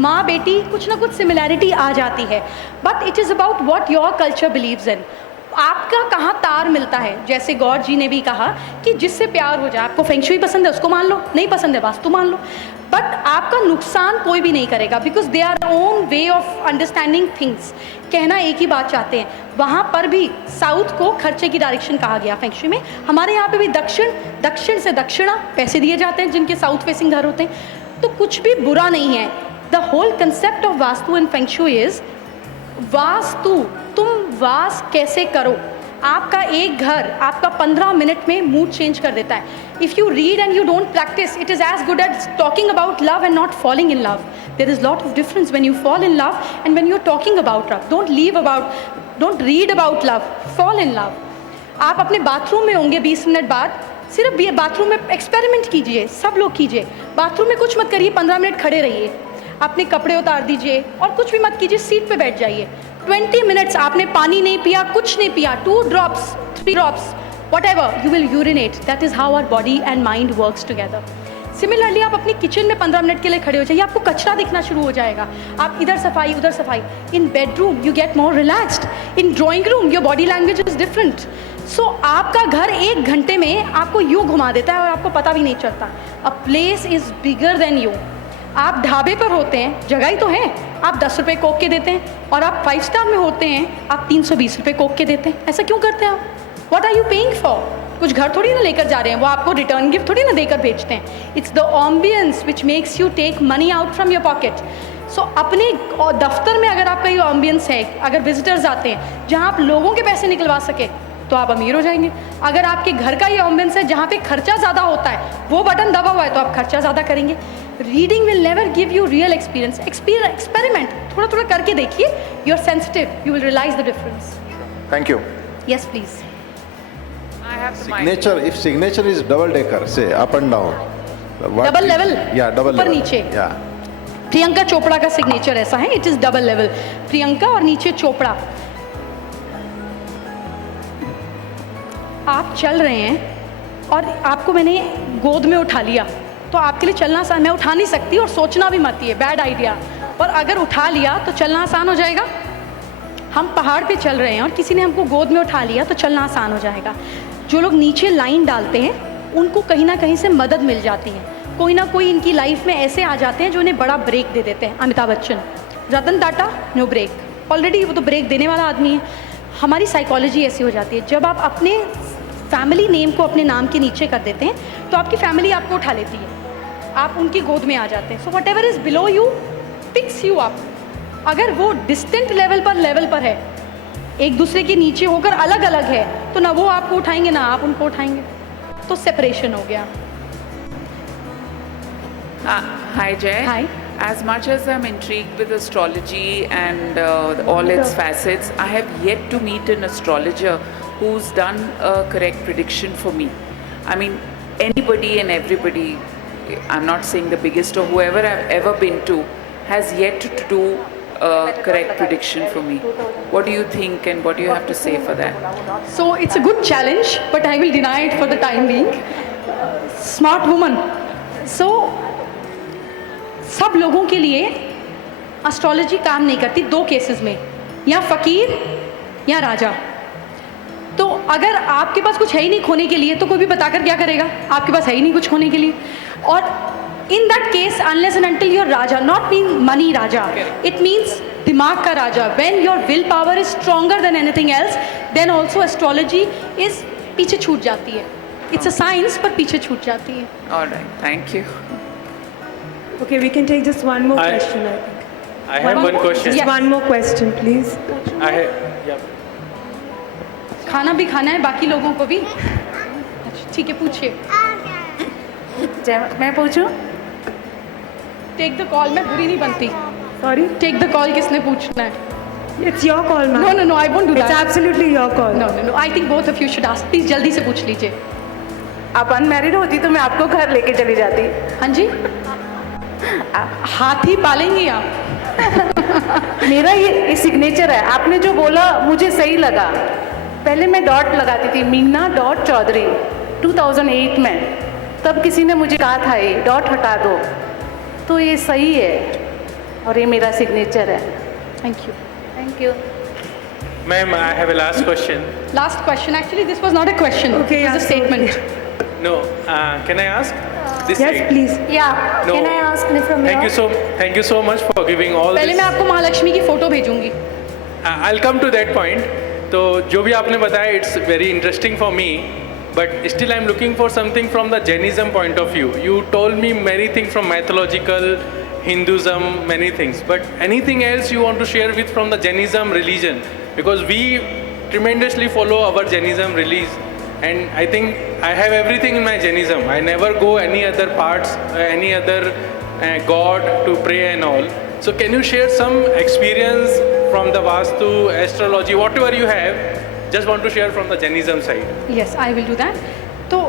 माँ बेटी कुछ ना कुछ similarity आ जाती है. But it is about what your culture believes in. आपका कहाँ तार मिलता है। जैसे गॉड जी ने भी कहा कि जिससे प्यार हो जाए, आपको फेंग शुई पसंद है उसको मान लो, नहीं पसंद है वास्तु मान लो, बट आपका नुकसान कोई भी नहीं करेगा because they our own way of understanding things. कहना एक ही बात चाहते हैं। वहाँ पर भी साउथ को खर्चे की डायरेक्शन कहा गया फेंग शुई में। हमारे यहाँ पे भी दक्षिण से दक्षिणा पैसे दिए जाते हैं जिनके साउथ फेसिंग घर होते हैं। तो कुछ भी बुरा नहीं है। The whole concept of Vastu and feng shui is Vastu, तुम वास कैसे करो। आपका एक घर आपका 15 मिनट में मूड चेंज कर देता है। If you read and you don't practise, it is as good as talking about love and not falling in love. There is lot of difference when you fall in love and when you are talking about love. Don't read about love, fall in love. आप अपने bathroom में होंगे 20 minute बाद, सिर्फ bathroom में experiment कीजिए, सब लोग कीजिए। बाथरूम में कुछ मत करिए, 15 मिनट खड़े रहिए, अपने कपड़े उतार दीजिए और कुछ भी मत कीजिए, सीट पे बैठ जाइए। 20 मिनट्स आपने पानी नहीं पिया, कुछ नहीं पिया, 2 drops, 3 drops, whatever, you will urinate. That is how our body and mind works together. Similarly आप अपनी किचन में 15 मिनट के लिए खड़े हो जाइए, आपको कचरा दिखना शुरू हो जाएगा। आप इधर सफाई उधर सफाई। In bedroom you get more relaxed, in drawing room your body language is different. So आपका घर 1 घंटे में आपको यूँ घुमा देता है और आपको पता भी नहीं चलता। A place is bigger than you. आप ढाबे पर होते हैं, जगह ही तो है, आप 10 रुपये कोक के देते हैं, और आप 5 स्टार में होते हैं, आप 320 रुपये कोक के देते हैं। ऐसा क्यों करते हैं आप? What are you paying for? कुछ घर थोड़ी ना लेकर जा रहे हैं, वो आपको रिटर्न गिफ्ट थोड़ी ना देकर भेजते हैं। It's the ambience which makes you take money out from your pocket. So अपने दफ्तर में अगर आपका ये एम्बियंस है, अगर विजिटर्स आते हैं जहाँ आप लोगों के पैसे निकलवा सके, तो आप अमीर हो जाएंगे। अगर आपके घर का ये एम्बियंस है जहाँ पे खर्चा ज़्यादा होता है, वो बटन दबा हुआ है, तो आप खर्चा ज़्यादा करेंगे। Reading will never give you real experience. Experiment थोड़ा थोड़ा करके देखिए, you are sensitive, you will realise the difference. Thank you. Yes please. I have the mic. Signature, if signature is double decker, say up and down. what Double is- level? Yeah, double ऊपर level. नीचे? Yeah. Priyanka Chopra का signature ऐसा है, it is double level. Priyanka और नीचे चोपड़ा। आप चल रहे हैं और आपको मैंने गोद में उठा लिया, तो आपके लिए चलना आसान। मैं उठा नहीं सकती और सोचना भी मत, ये बैड आइडिया। और अगर उठा लिया तो चलना आसान हो जाएगा। हम पहाड़ पे चल रहे हैं और किसी ने हमको गोद में उठा लिया तो चलना आसान हो जाएगा। जो लोग नीचे लाइन डालते हैं उनको कहीं ना कहीं से मदद मिल जाती है। कोई ना कोई इनकी लाइफ में ऐसे आ जाते हैं जो इन्हें बड़ा ब्रेक दे देते हैं। Amitabh Bachchan, Ratan Tata, no break, already वो तो ब्रेक देने वाला आदमी है। हमारी साइकोलॉजी ऐसी हो जाती है, जब आप अपने फैमिली नेम को अपने नाम के नीचे कर देते हैं तो आपकी फैमिली आपको उठा लेती है, आप उनकी गोद में आ जाते हैं। So whatever is below you picks you up. अगर वो डिस्टेंट लेवल पर है, एक दूसरे के नीचे होकर अलग अलग है, तो ना वो आपको उठाएंगे ना आप उनको उठाएंगे, तो सेपरेशन हो गया। Hi Jay. Hi. As much as I'm intrigued with astrology and all its facets, I have yet to meet an astrologer who's done a correct prediction for me. I mean, anybody and everybody, I'm not saying the biggest or whoever I've ever been to, has yet to do a correct prediction for me. What do you think and what do you have to say for that? So it's a good challenge, but I will deny it for the time being. Smart woman. So सब लोगों के लिए astrology काम नहीं करती। 2 cases में, या फ़कीर या राजा। तो अगर आपके पास कुछ है ही नहीं खोने के लिए, तो कोई भी बताकर क्या करेगा? आपके पास है ही नहीं कुछ खोने के लिए। और in that case, unless and until your राजा, नॉट मीन मनी राजा, इट मीन्स दिमाग का राजा, when your will power is stronger than anything else, then also astrology is पीछे छूट जाती है। इट्स अ साइंस, पर पीछे छूट जाती है। All right, thank you. Okay, we can take just one more I- question, I think. I have one question. Just Yes. one more question, please. I have, yeah. खाना भी खाना है बाकी लोगों को भी। अच्छा, ठीक है, पूछिए। मैं पूछूं? Take the call. मैं बुरी नहीं बनती। Sorry? टेक द कॉल किसने पूछना है? It's your call, ma'am. No no no, I won't do It's that. absolutely your call. No no no, I think both of you should ask. Please जल्दी से पूछ लीजिए। आप अनमैरिड होती तो मैं आपको घर लेके चली जाती। हाँ जी, हाथी पालेंगी आप? मेरा ये सिग्नेचर है। आपने जो बोला मुझे सही लगा। पहले मैं डॉट लगाती थी, मीना डॉट चौधरी, 2008 में। तब किसी ने मुझे कहा था ये डॉट हटा दो, तो ये सही है और ये मेरा सिग्नेचर है। Thank you. Thank you. Ma'am, I have a last question. Last question, actually this was not a question, Okay, it was a yeah, statement. No, can I ask? This Yes, side. please. Yeah, No. can I ask from Thank you so much for giving all पहले this. मैं आपको महालक्ष्मी की photo भेजूंगी। I'll come to that point. तो जो भी आपने बताया, it's very interesting for me. But still, I'm looking for something from the Jainism point of view. You told me many things from mythological, Hinduism, many things. But anything else you want to share with from the Jainism religion? Because we tremendously follow our Jainism religion. And I think I have everything in my Jainism. I never go any other parts, any other god to pray and all. So can you share some experience from the Vastu, astrology, whatever you have? Just want to share from the Jainism side. Yes, I will do that. तो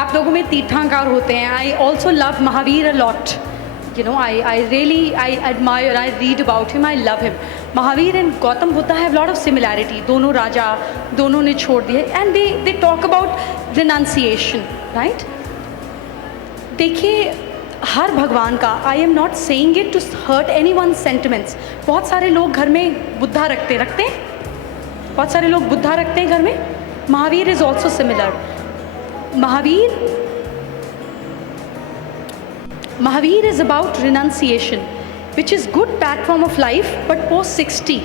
आप लोगों में तीर्थंकर होते हैं। I also love Mahavir a lot. You know, I really, I admire, I read about him, I love him. Mahavir and Gautam Buddha have a lot of similarity. दोनों राजा, दोनों ने छोड़ दिए, and they talk about renunciation, right? देखिए, हर भगवान का, I am not saying it to hurt anyone sentiments. बहुत सारे लोग घर में बुद्धा रखते हैं, बहुत सारे लोग बुद्धा रखते हैं घर में। Mahavir is also similar. Mahavir is about renunciation, which is good platform of life, but post 60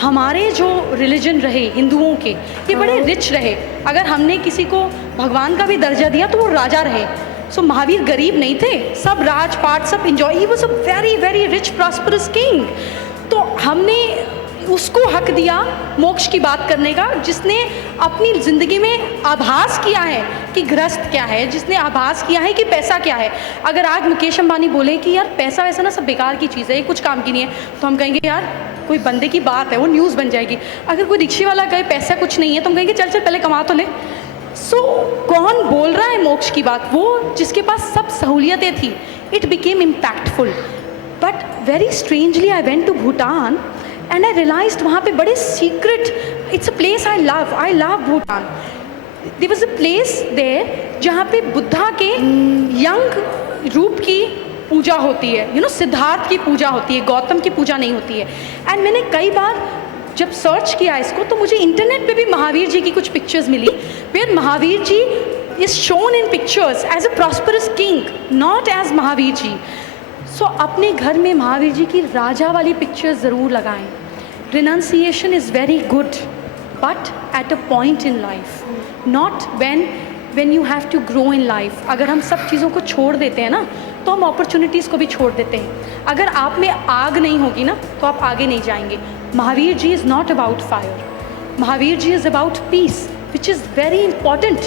हमारे जो रिलीजन रहे हिंदुओं के, ये बड़े रिच रहे। अगर हमने किसी को भगवान का भी दर्जा दिया तो वो राजा रहे। सो महावीर गरीब नहीं थे, सब राजपाट सब enjoy, he was a very very rich prosperous king. तो हमने उसको हक दिया मोक्ष की बात करने का, जिसने अपनी ज़िंदगी में आभास किया है कि गृहस्थ क्या है, जिसने आभास किया है कि पैसा क्या है। अगर आज मुकेश अंबानी बोले कि यार पैसा वैसा ना सब बेकार की चीज़ है, ये कुछ काम की नहीं है, तो हम कहेंगे यार कोई बंदे की बात है, वो न्यूज़ बन जाएगी। अगर कोई रिक्शे वाला कहे पैसा कुछ नहीं है, तो हम कहेंगे चल चल पहले कमा तो ले। सो कौन बोल रहा है मोक्ष की बात? वो जिसके पास सब सहूलियतें थी। It became impactful. But very strangely I went to Bhutan and I realised वहाँ पे बड़े secret, it's a place I love Bhutan. There was a place there जहाँ पे बुद्धा के यंग रूप की पूजा होती है, सिद्धार्थ की पूजा होती है, गौतम की पूजा नहीं होती है। एंड मैंने कई बार जब सर्च किया इसको, तो मुझे इंटरनेट पे भी महावीर जी की कुछ पिक्चर्स मिली, where Mahavir ji is shown in pictures as a prosperous king, not as Mahavir ji. So अपने घर में महावीर जी की राजा वाली पिक्चर्स ज़रूर लगाएं। Renunciation is very good, but at a point in life, not when you have to grow in life। अगर हम सब चीज़ों को छोड़ देते हैं ना, तो हम अपॉर्चुनिटीज़ को भी छोड़ देते हैं। अगर आप में आग नहीं होगी ना, तो आप आगे नहीं जाएंगे। Mahavir ji is not about fire, Mahavir ji is about peace, which is very important.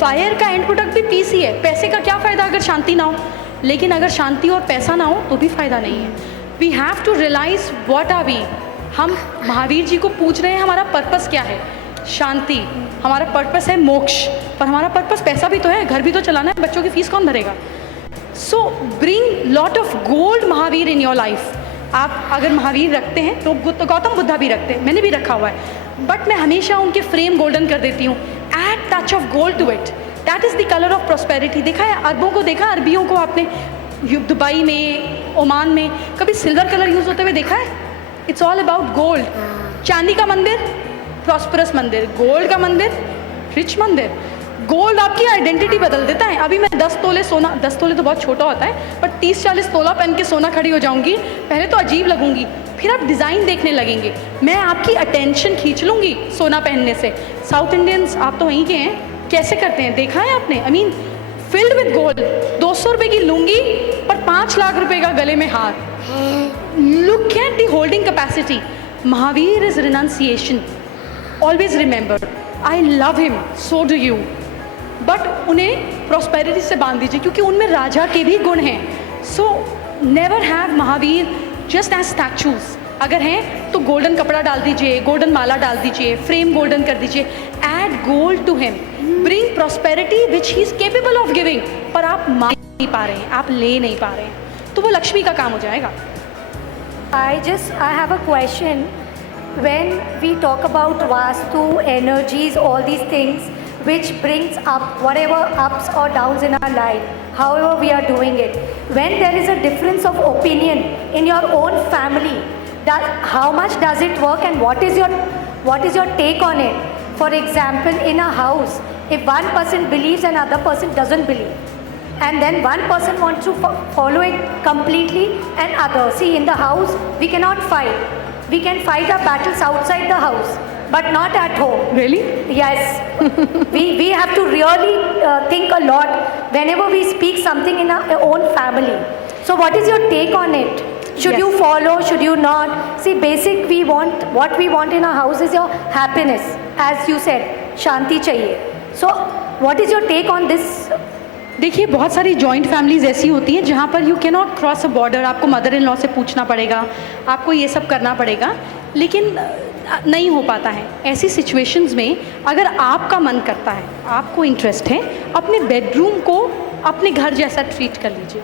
Fire का एंड प्रोडक्ट भी पीस ही है। पैसे का क्या फ़ायदा अगर शांति ना हो? लेकिन अगर शांति और पैसा ना हो तो भी फ़ायदा नहीं है। We have to realise what are we. हम महावीर जी को पूछ रहे हैं हमारा पर्पस क्या है? शांति। हमारा पर्पस है मोक्ष, पर हमारा पर्पस पैसा भी तो है, घर भी तो चलाना है, बच्चों की फीस कौन भरेगा? सो bring lot of gold Mahavir in your life. आप अगर महावीर रखते हैं तो गौतम बुद्धा भी रखते हैं, मैंने भी रखा हुआ है, बट मैं हमेशा उनके फ्रेम गोल्डन कर देती हूँ। Add touch of gold to it, that is the colour of prosperity. देखा है अरबों को, देखा अरबियों को आपने दुबई में, ओमान में कभी सिल्वर कलर यूज़ होते हुए देखा है? It's all about gold. चांदी का मंदिर प्रॉस्परस मंदिर, गोल्ड का मंदिर रिच मंदिर। गोल्ड आपकी आइडेंटिटी बदल देता है। अभी मैं 10 तोले सोना, 10 तोले तो बहुत छोटा होता है, पर 30-40 तोला पहन के सोना खड़ी हो जाऊंगी, पहले तो अजीब लगूंगी, फिर आप डिज़ाइन देखने लगेंगे, मैं आपकी अटेंशन खींच लूँगी सोना पहनने से। साउथ इंडियंस, आप तो वहीं के हैं, कैसे करते हैं देखा है आपने? I mean filled with gold. 200 रुपये की लुंगी पर 5 लाख रुपए का गले में हार। Look at the holding capacity. Mahavir is renunciation. Always remember, I love him, so do you, but उन्हें प्रॉस्पेरिटी से बांध दीजिए, क्योंकि उनमें राजा के भी गुण हैं। So never have Mahavir just as statues. अगर हैं तो गोल्डन कपड़ा डाल दीजिए, गोल्डन माला डाल दीजिए, फ्रेम गोल्डन कर दीजिए, add gold to him, bring prosperity which he is capable of giving. पर आप मांग नहीं पा रहे हैं, आप ले नहीं पा रहे हैं, तो वो लक्ष्मी का काम हो जाएगा। I have a question. When we talk about Vastu, energies, all these things which brings up whatever ups or downs in our life, however we are doing it, when there is a difference of opinion in your own family, how much does it work and what is your take on it? For example, in a house, if one person believes and other person doesn't believe, and then one person wants to follow it completely and other. See, in the house, we cannot fight. We can fight our battles outside the house, but not at home. Really? Yes. we have to really think a lot whenever we speak something in our own family. So what is your take on it? Should you follow? Should you not? See, what we want in our house is your happiness. As you said, shanti chahiye. So what is your take on this? देखिए, बहुत सारी joint families ऐसी होती हैं जहाँ पर you can not cross a border. आपको mother in law से पूछना पड़ेगा, आपको ये सब करना पड़ेगा, लेकिन नहीं हो पाता है। ऐसी सिचुएशंस में अगर आपका मन करता है, आपको इंटरेस्ट है, अपने बेडरूम को अपने घर जैसा ट्रीट कर लीजिए।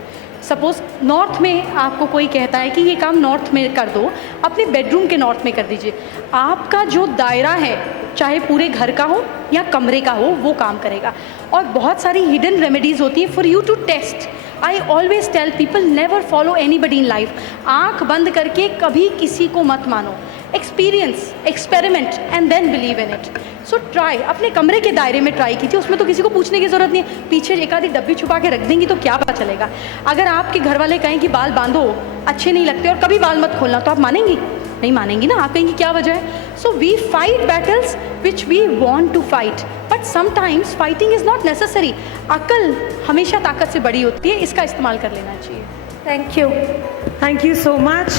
सपोज़ नॉर्थ में आपको कोई कहता है कि ये काम नॉर्थ में कर दो, अपने बेडरूम के नॉर्थ में कर दीजिए। आपका जो दायरा है चाहे पूरे घर का हो या कमरे का हो, वो काम करेगा। और बहुत सारी हिडन रेमेडीज़ होती हैं for you to test. I always tell people never follow anybody in life. आँख बंद करके कभी किसी को मत मानो। Experience, experiment and then believe in it. So try, अपने कमरे के दायरे में ट्राई कीजिए, उसमें तो किसी को पूछने की ज़रूरत नहीं है। पीछे एक आधी डब्बी छुपा के रख देंगी तो क्या पता चलेगा। अगर आपके घर वाले कहें कि बाल बांधो, अच्छे नहीं लगते और कभी बाल मत खोलना, तो आप मानेंगी? नहीं मानेंगी ना, आप कहेंगी क्या वजह है। So we fight battles which we want to fight, but sometimes fighting is not necessary. अक्ल हमेशा ताकत से बड़ी होती है, इसका इस्तेमाल कर लेना चाहिए। Thank you. Thank you so much.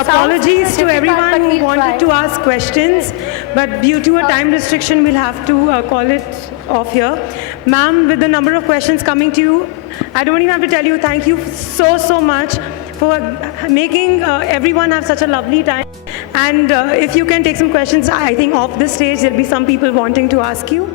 Apologies to everyone who wanted to ask questions, but due to a time restriction, we'll have to call it off here. Ma'am, with the number of questions coming to you, I don't even have to tell you, thank you so much for making everyone have such a lovely time. And if you can take some questions, I think off this stage, there'll be some people wanting to ask you.